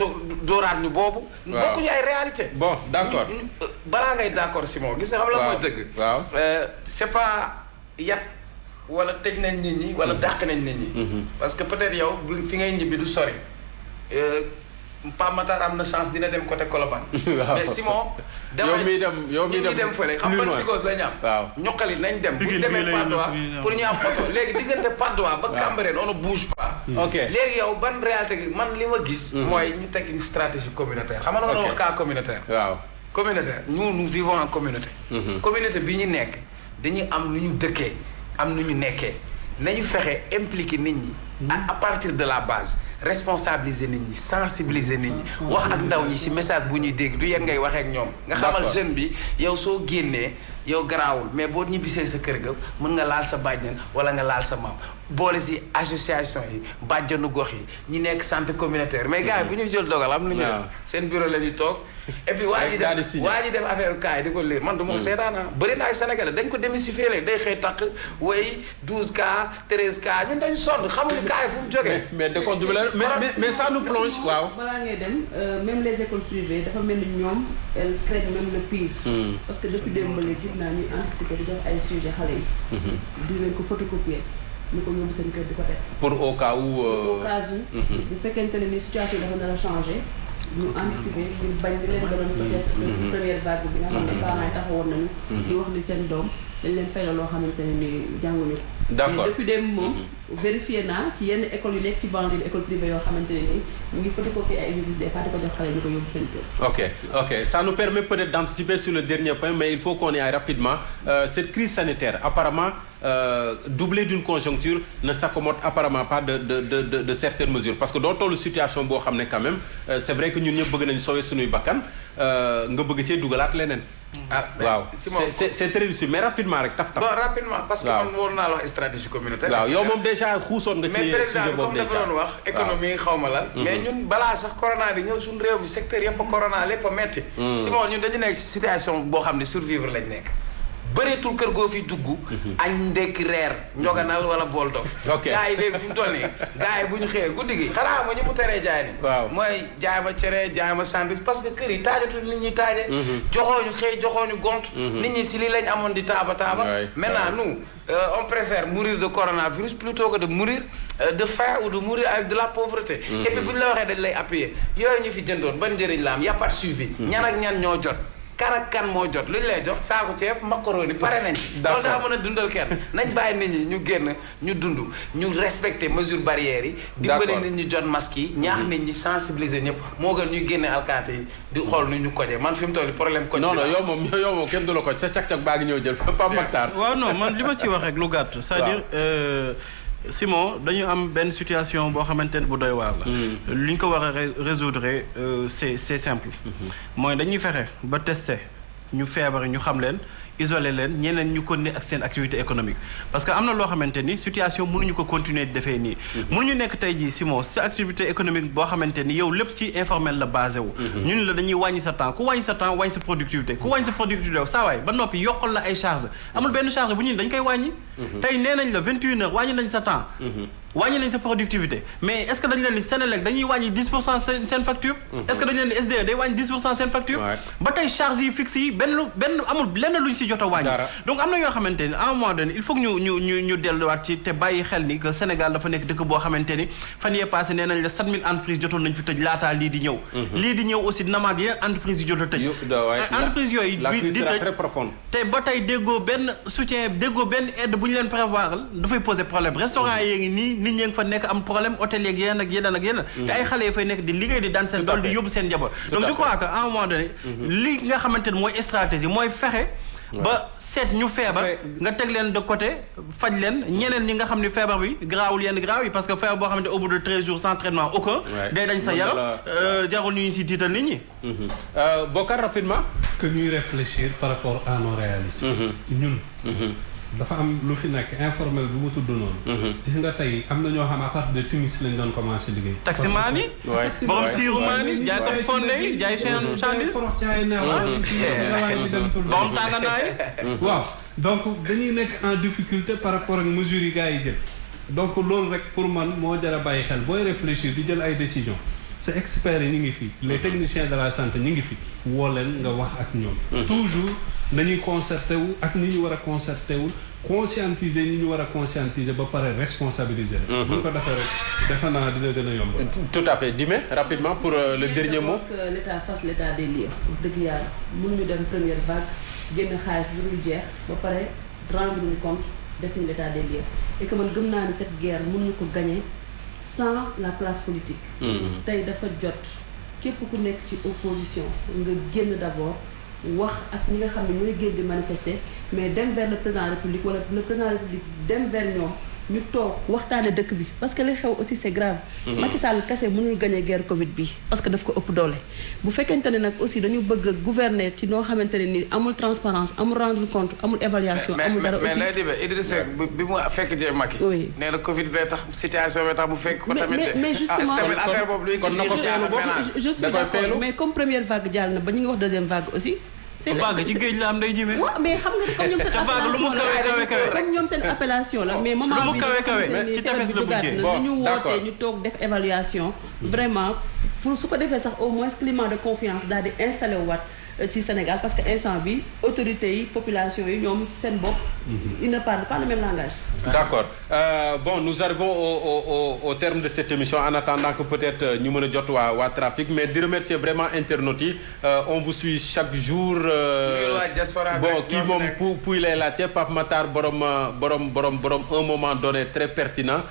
dooraat ñu boobu. bokkuñu ay réalité bon d'accord balaa ngay d'accord Simon gis nga xam la mooy dëgg. waaw c'est pas yat wala tëj nañ nit ñi wala dàq nañ nit ñi. parce que peut-être yow fi ngay ñibbi du sori. Pape Matar am na chance dina dem côté Colobane. mais Simon. yow mi dem fële xam nga psychose la ñu am. waaw ñoqali nañ dem. bu ñu demee Patte d'Oie pour ñu am oto léegi diggante Patte d'Oie ba Cambérène on ne bouge pas. ok léegi yow ban réalité gi man li ma gis. mooy ñu teg une stratégie communautaire. xam nga la wax cas communautaire. waaw communautaire nous vivons en communauté. communauté bi ñu nekk dañuy am nu ñu dëkkee am nu ñu nekkee nañu fexe impliquer nit ñi. à partir de la base. responsabiliser nit ñi sensibiliser nit ñi wax ak ndaw ñi ci message bu ñuy dégg du yéen ngay waxee ak ñoom nga xamal jeune bi yow soo génnee yow garaawul mais boo ñibbisee sa kër ga mën nga laal sa bàjjen wala nga laal sa maam boole ci association yi bàjjanu gox yi ñi nekk santé communautaire mais gars yi bu ñuy jël dogal am nañu seen bureau la ñuy toog et puis waa ji def affaire kaay di ko lire man du ma seetaana bëri na ay Sénégalais dañ ko démystifier léegi day xëy takk way 12 cas 13 cas ñun dañ sonn xamuñu kaay fu mu jógee mais ça nous plonge waaw balaa ngay dem même les écoles privées dafa mel ni ñoom elles craignent même le pire parce que depuis démb léegi gis naa ñuy anticiper di def ay sujet xale yi di leen ko photocopier ñu ko yóbbu seen kër di ko def pour au cas où bu fekkente ne ni situation dafa nar a changé ñu anticiper ñu bañ di leen doon peut-être première vague bi nga xam ne parents yi taxawoon nañu di wax li seen doom dañ leen fay la loo xamante ne ni jànguñu ko. D'accord. mais depuis dem moom vérifié naa ci yenn écoles yu nekk ci banlieue école privée yoo xamante ne ni mu ngi photocopier ay visites des fois di ko jox xale ñu ko yóbbu seen kër. Ok, ça nous permet peut-être d'anticiper sur le dernier point, mais il faut qu'on y aille rapidement. Cette crise sanitaire, apparemment, doublée d'une conjoncture, ne s'accommode apparemment pas de certaines mesures. Parce que dans toute la situation, quand même, c'est vrai que nous devons sauver nos bakkan, nous devons dougalat lenen. Waaw, c'est très difficile, mais rapidement rek taf taf. Bon, rapidement, parce que man war naa la wax stratégie communautaire. Waaw, yow moom déjà xuusoon nga ci sujet boobu déjà. Mais président comme dafa doon wax économie xawma lan. Mais ñun balaa sax corona di ñëw suñu réew mi secteur yëpp corona lépp a metti. Simon ñun dañu nekk situation boo xam ne survivre lañ nekk. bëreetul kër goo fi dugg. añ ndekki reer njoganal wala bool dof. ok gars yi léegi fi mu toll nii gars yi bu ñu xëyee guddi gi xanaa ma ñu mu teree jaay ni waaw mooy jaay ma cere jaay ma sandwich parce que kër yi taajatul nit ñi taaje. joxooñu xëy joxooñu gont. nit ñi si lii lañ amoon di taaba. maintenant nous on préfère mourir de coronavirus plutôt que de mourir de faim ou de mourir avec de la pauvreté. et puis bu ñu la waxee dañ lay appuyer yooyu ñu fi jëndoon ban njëriñ la am y a pas de suivi. ñan ak ñan ñoo jot. kan moo jot lu ñu lay jox saako ceeb macaroni pare nañ ci. loolu dafa mën a dundal kenn nañ bàyyi nit ñi ñu génn ñu dund ñu respecter mesures barrières yi. dimbale nit ñi jot masque yi ñaax nit ñi sensibiliser ñëpp moo gën ñuy génne alkaati yi di xool nu ñu kojee man fi mu toll problème koj. non yow moom kenn du la koj sa cag-cag baa ngi ñëw jël Pape Makhtar. waaw non man li ma ci wax rek lu gàtt. c'est-à-dire Simon dañu am benn situation boo xamante ne bu doy waar la. li ñu ko war a résoudre c'est simple. mooy dañuy fexe ba tester ñu feebar ñu xam leen isoler leen ñeneen ñu continuer ak seen activité économique parce que am na loo xamante ni situation mënuñu ko continuer di defee nii. mënuñu nekk tey jii Simon sa activité économique boo xamante ni yow lépp ci informel la basé wu. ñun la dañuy wàññi sa temps ku wàññi sa temps wàññi sa productivité ku wàññi sa productivité saa waay ba noppi yokkal la ay charge amul benn charge bu ñun dañ koy wàññi. tey nee nañ la 21 heures wàññi nañ sa temps. wàññi nañ sa productivité mais est-ce que dañu leen ni Sénélec dañuy wàññi 10% seen facture. est-ce que dañu leen ni SDE day wàññi 10% seen facture. ba tey charge yi fixe yi benn amul lenn luñ si jot a wàññi. donc am na yoo xamante ni à un moment donné il faut que ñu delluwaat ci te bàyyi xel ni que Sénégal dafa nekk dëkk boo xamante ni fan yee passé nee nañ la 7000 entreprises jotoon nañ fi tëj laataa lii di ñëw. lii di ñëw aussi dina amaat yeneen entreprises yu jot a tëj. entreprises yooyu di tëj te ba tey déggoo benn soutien déggoo benn aide bu ñu leen prévoir dafay poser problème restaurant yi ngi nii nit ñi nga fa nekk am problème hôtel yeeg yeneen ak yeneen ak yeneen te ay xale yi fay nekk di liggéey di daan seen dool di yóbbu seen njaboot donc je crois que à un moment donné li nga xamante ne mooy stratégie mooy fexe ba seet ñu feebar nga teg leen de côté faj leen ñeneen ñi nga xam ne feebar bi garaawul yenn garaaw yi parce que feebar boo xamante au bout de 13 jours sans traitement aucun day dañ sa yaram jarul ñu si tiital nit ñi Bokar rapidement que ñuy réfléchir par rapport à nos réalités ñun dafa am lu fi nekk informel bu mu tudd noonu. gis nga tey am na ñoo xam à partir de timis lañ doon commencé liggéey. taximaan yi. borom siiru maan yi jaay ko fonde yi jaay seen chandis. borom tànganaay. waaw donc dañuy nekk en difficulté par rapport ak mesures yi gars yi jël. donc loolu rek pour man moo jar a bàyyi xel booy réfléchir di jël ay décisions. ces experts yi ñu ngi fi. les techniciens de la santé ñu ngi fi. woo leen nga wax ak ñoom. toujours. nañuy concerté wu ak ni ñu war a concerté wu conscientiser ni ñu war a conscientiser ba pare responsabiliser la. bu ñu ko defee rek defe naa dina gën a yomb. tout à fait Dimé rapidement pour le dernier mot. que l'État fasse l'état des lieux wax dëgg yàlla mënuñu dem première vague génn xaalis bu dul jeex ba pare rendre ñu compte def ñu l'état des lieux et que man gëm naa ni cette guerre mënuñu ko gagner sans la place politique. tey dafa jot képp ku nekk ci opposition nga génn d'abord. wax ak ñi nga xam ne ñooy génn di manifester mais dem vers le président de la République wala le président de la République dem vers ñoom ñu toog waxtaane dëkk bi parce que li xew aussi c'est grave. Macky Sall kese mënul gagner guerre Covid bi parce que daf ko ëpp doole. bu fekkente ne nag aussi dañu bëgg a gouverner ci noo xamante ne ni amul transparence amul rendre compte amul évaluation. amul dara aussi mais mais Idrissa bi mu fekk jee Macky. oui nee na Covid bee tax situation bee tax mu fekk ko tamit. mais justement affaire boobu luy kon na ko feelu je suis d'accord mais comme première vague jàll na ba ñu ngi wax deuxième vague aussi. vague ci géej la am day jimee. waaw mais xam nga comme ñoom seen appellation la comme ñoom seen appellation la mais moment bi ci tefes la buggee bon ñu wootee ñu toog def évaluation vraiment pour su ko defee sax au moins climat de confiance daal di installé waat ci Sénégal parce que instant bi autorités yi population yi ñoom seen bopp ils ne parlent pas le même langage. D'accord. Bon, nous arrivons au terme de cette émission en attendant que peut-être ñu mën a jot waa trafic mais di remercier vraiment internautes yi on vous suit chaque jour. Bon kii moom puy lay laajte Pape Matar borom un moment donné très pertinent.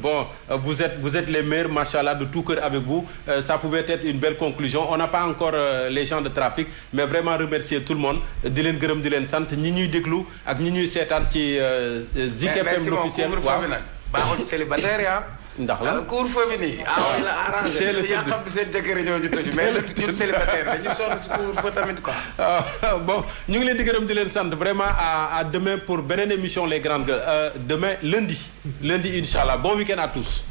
Bon vous êtes les meilleurs machallah de tout cœur avec vous ça pouvait être une belle conclusion on n'a pas encore les gens de trafic mais vraiment remercier tout le monde di leen gërëm di leen sant ñi ñuy déglu ak ñi ñuy seetaan ci Zik FM l'officiel waaw baaxul ci célibataire ya ndax la couvre-feu bi nii la arrangé yaa xam ne seen jëkkër ñoo ñu tëju mais ñun célibataire dañu sonn si couvre-feu tamit quoi bon ñu ngi leen di gërëm di leen sant vraiment à demain pour beneen émission les grandes gueules demain lundi inchallah bon week-end à tous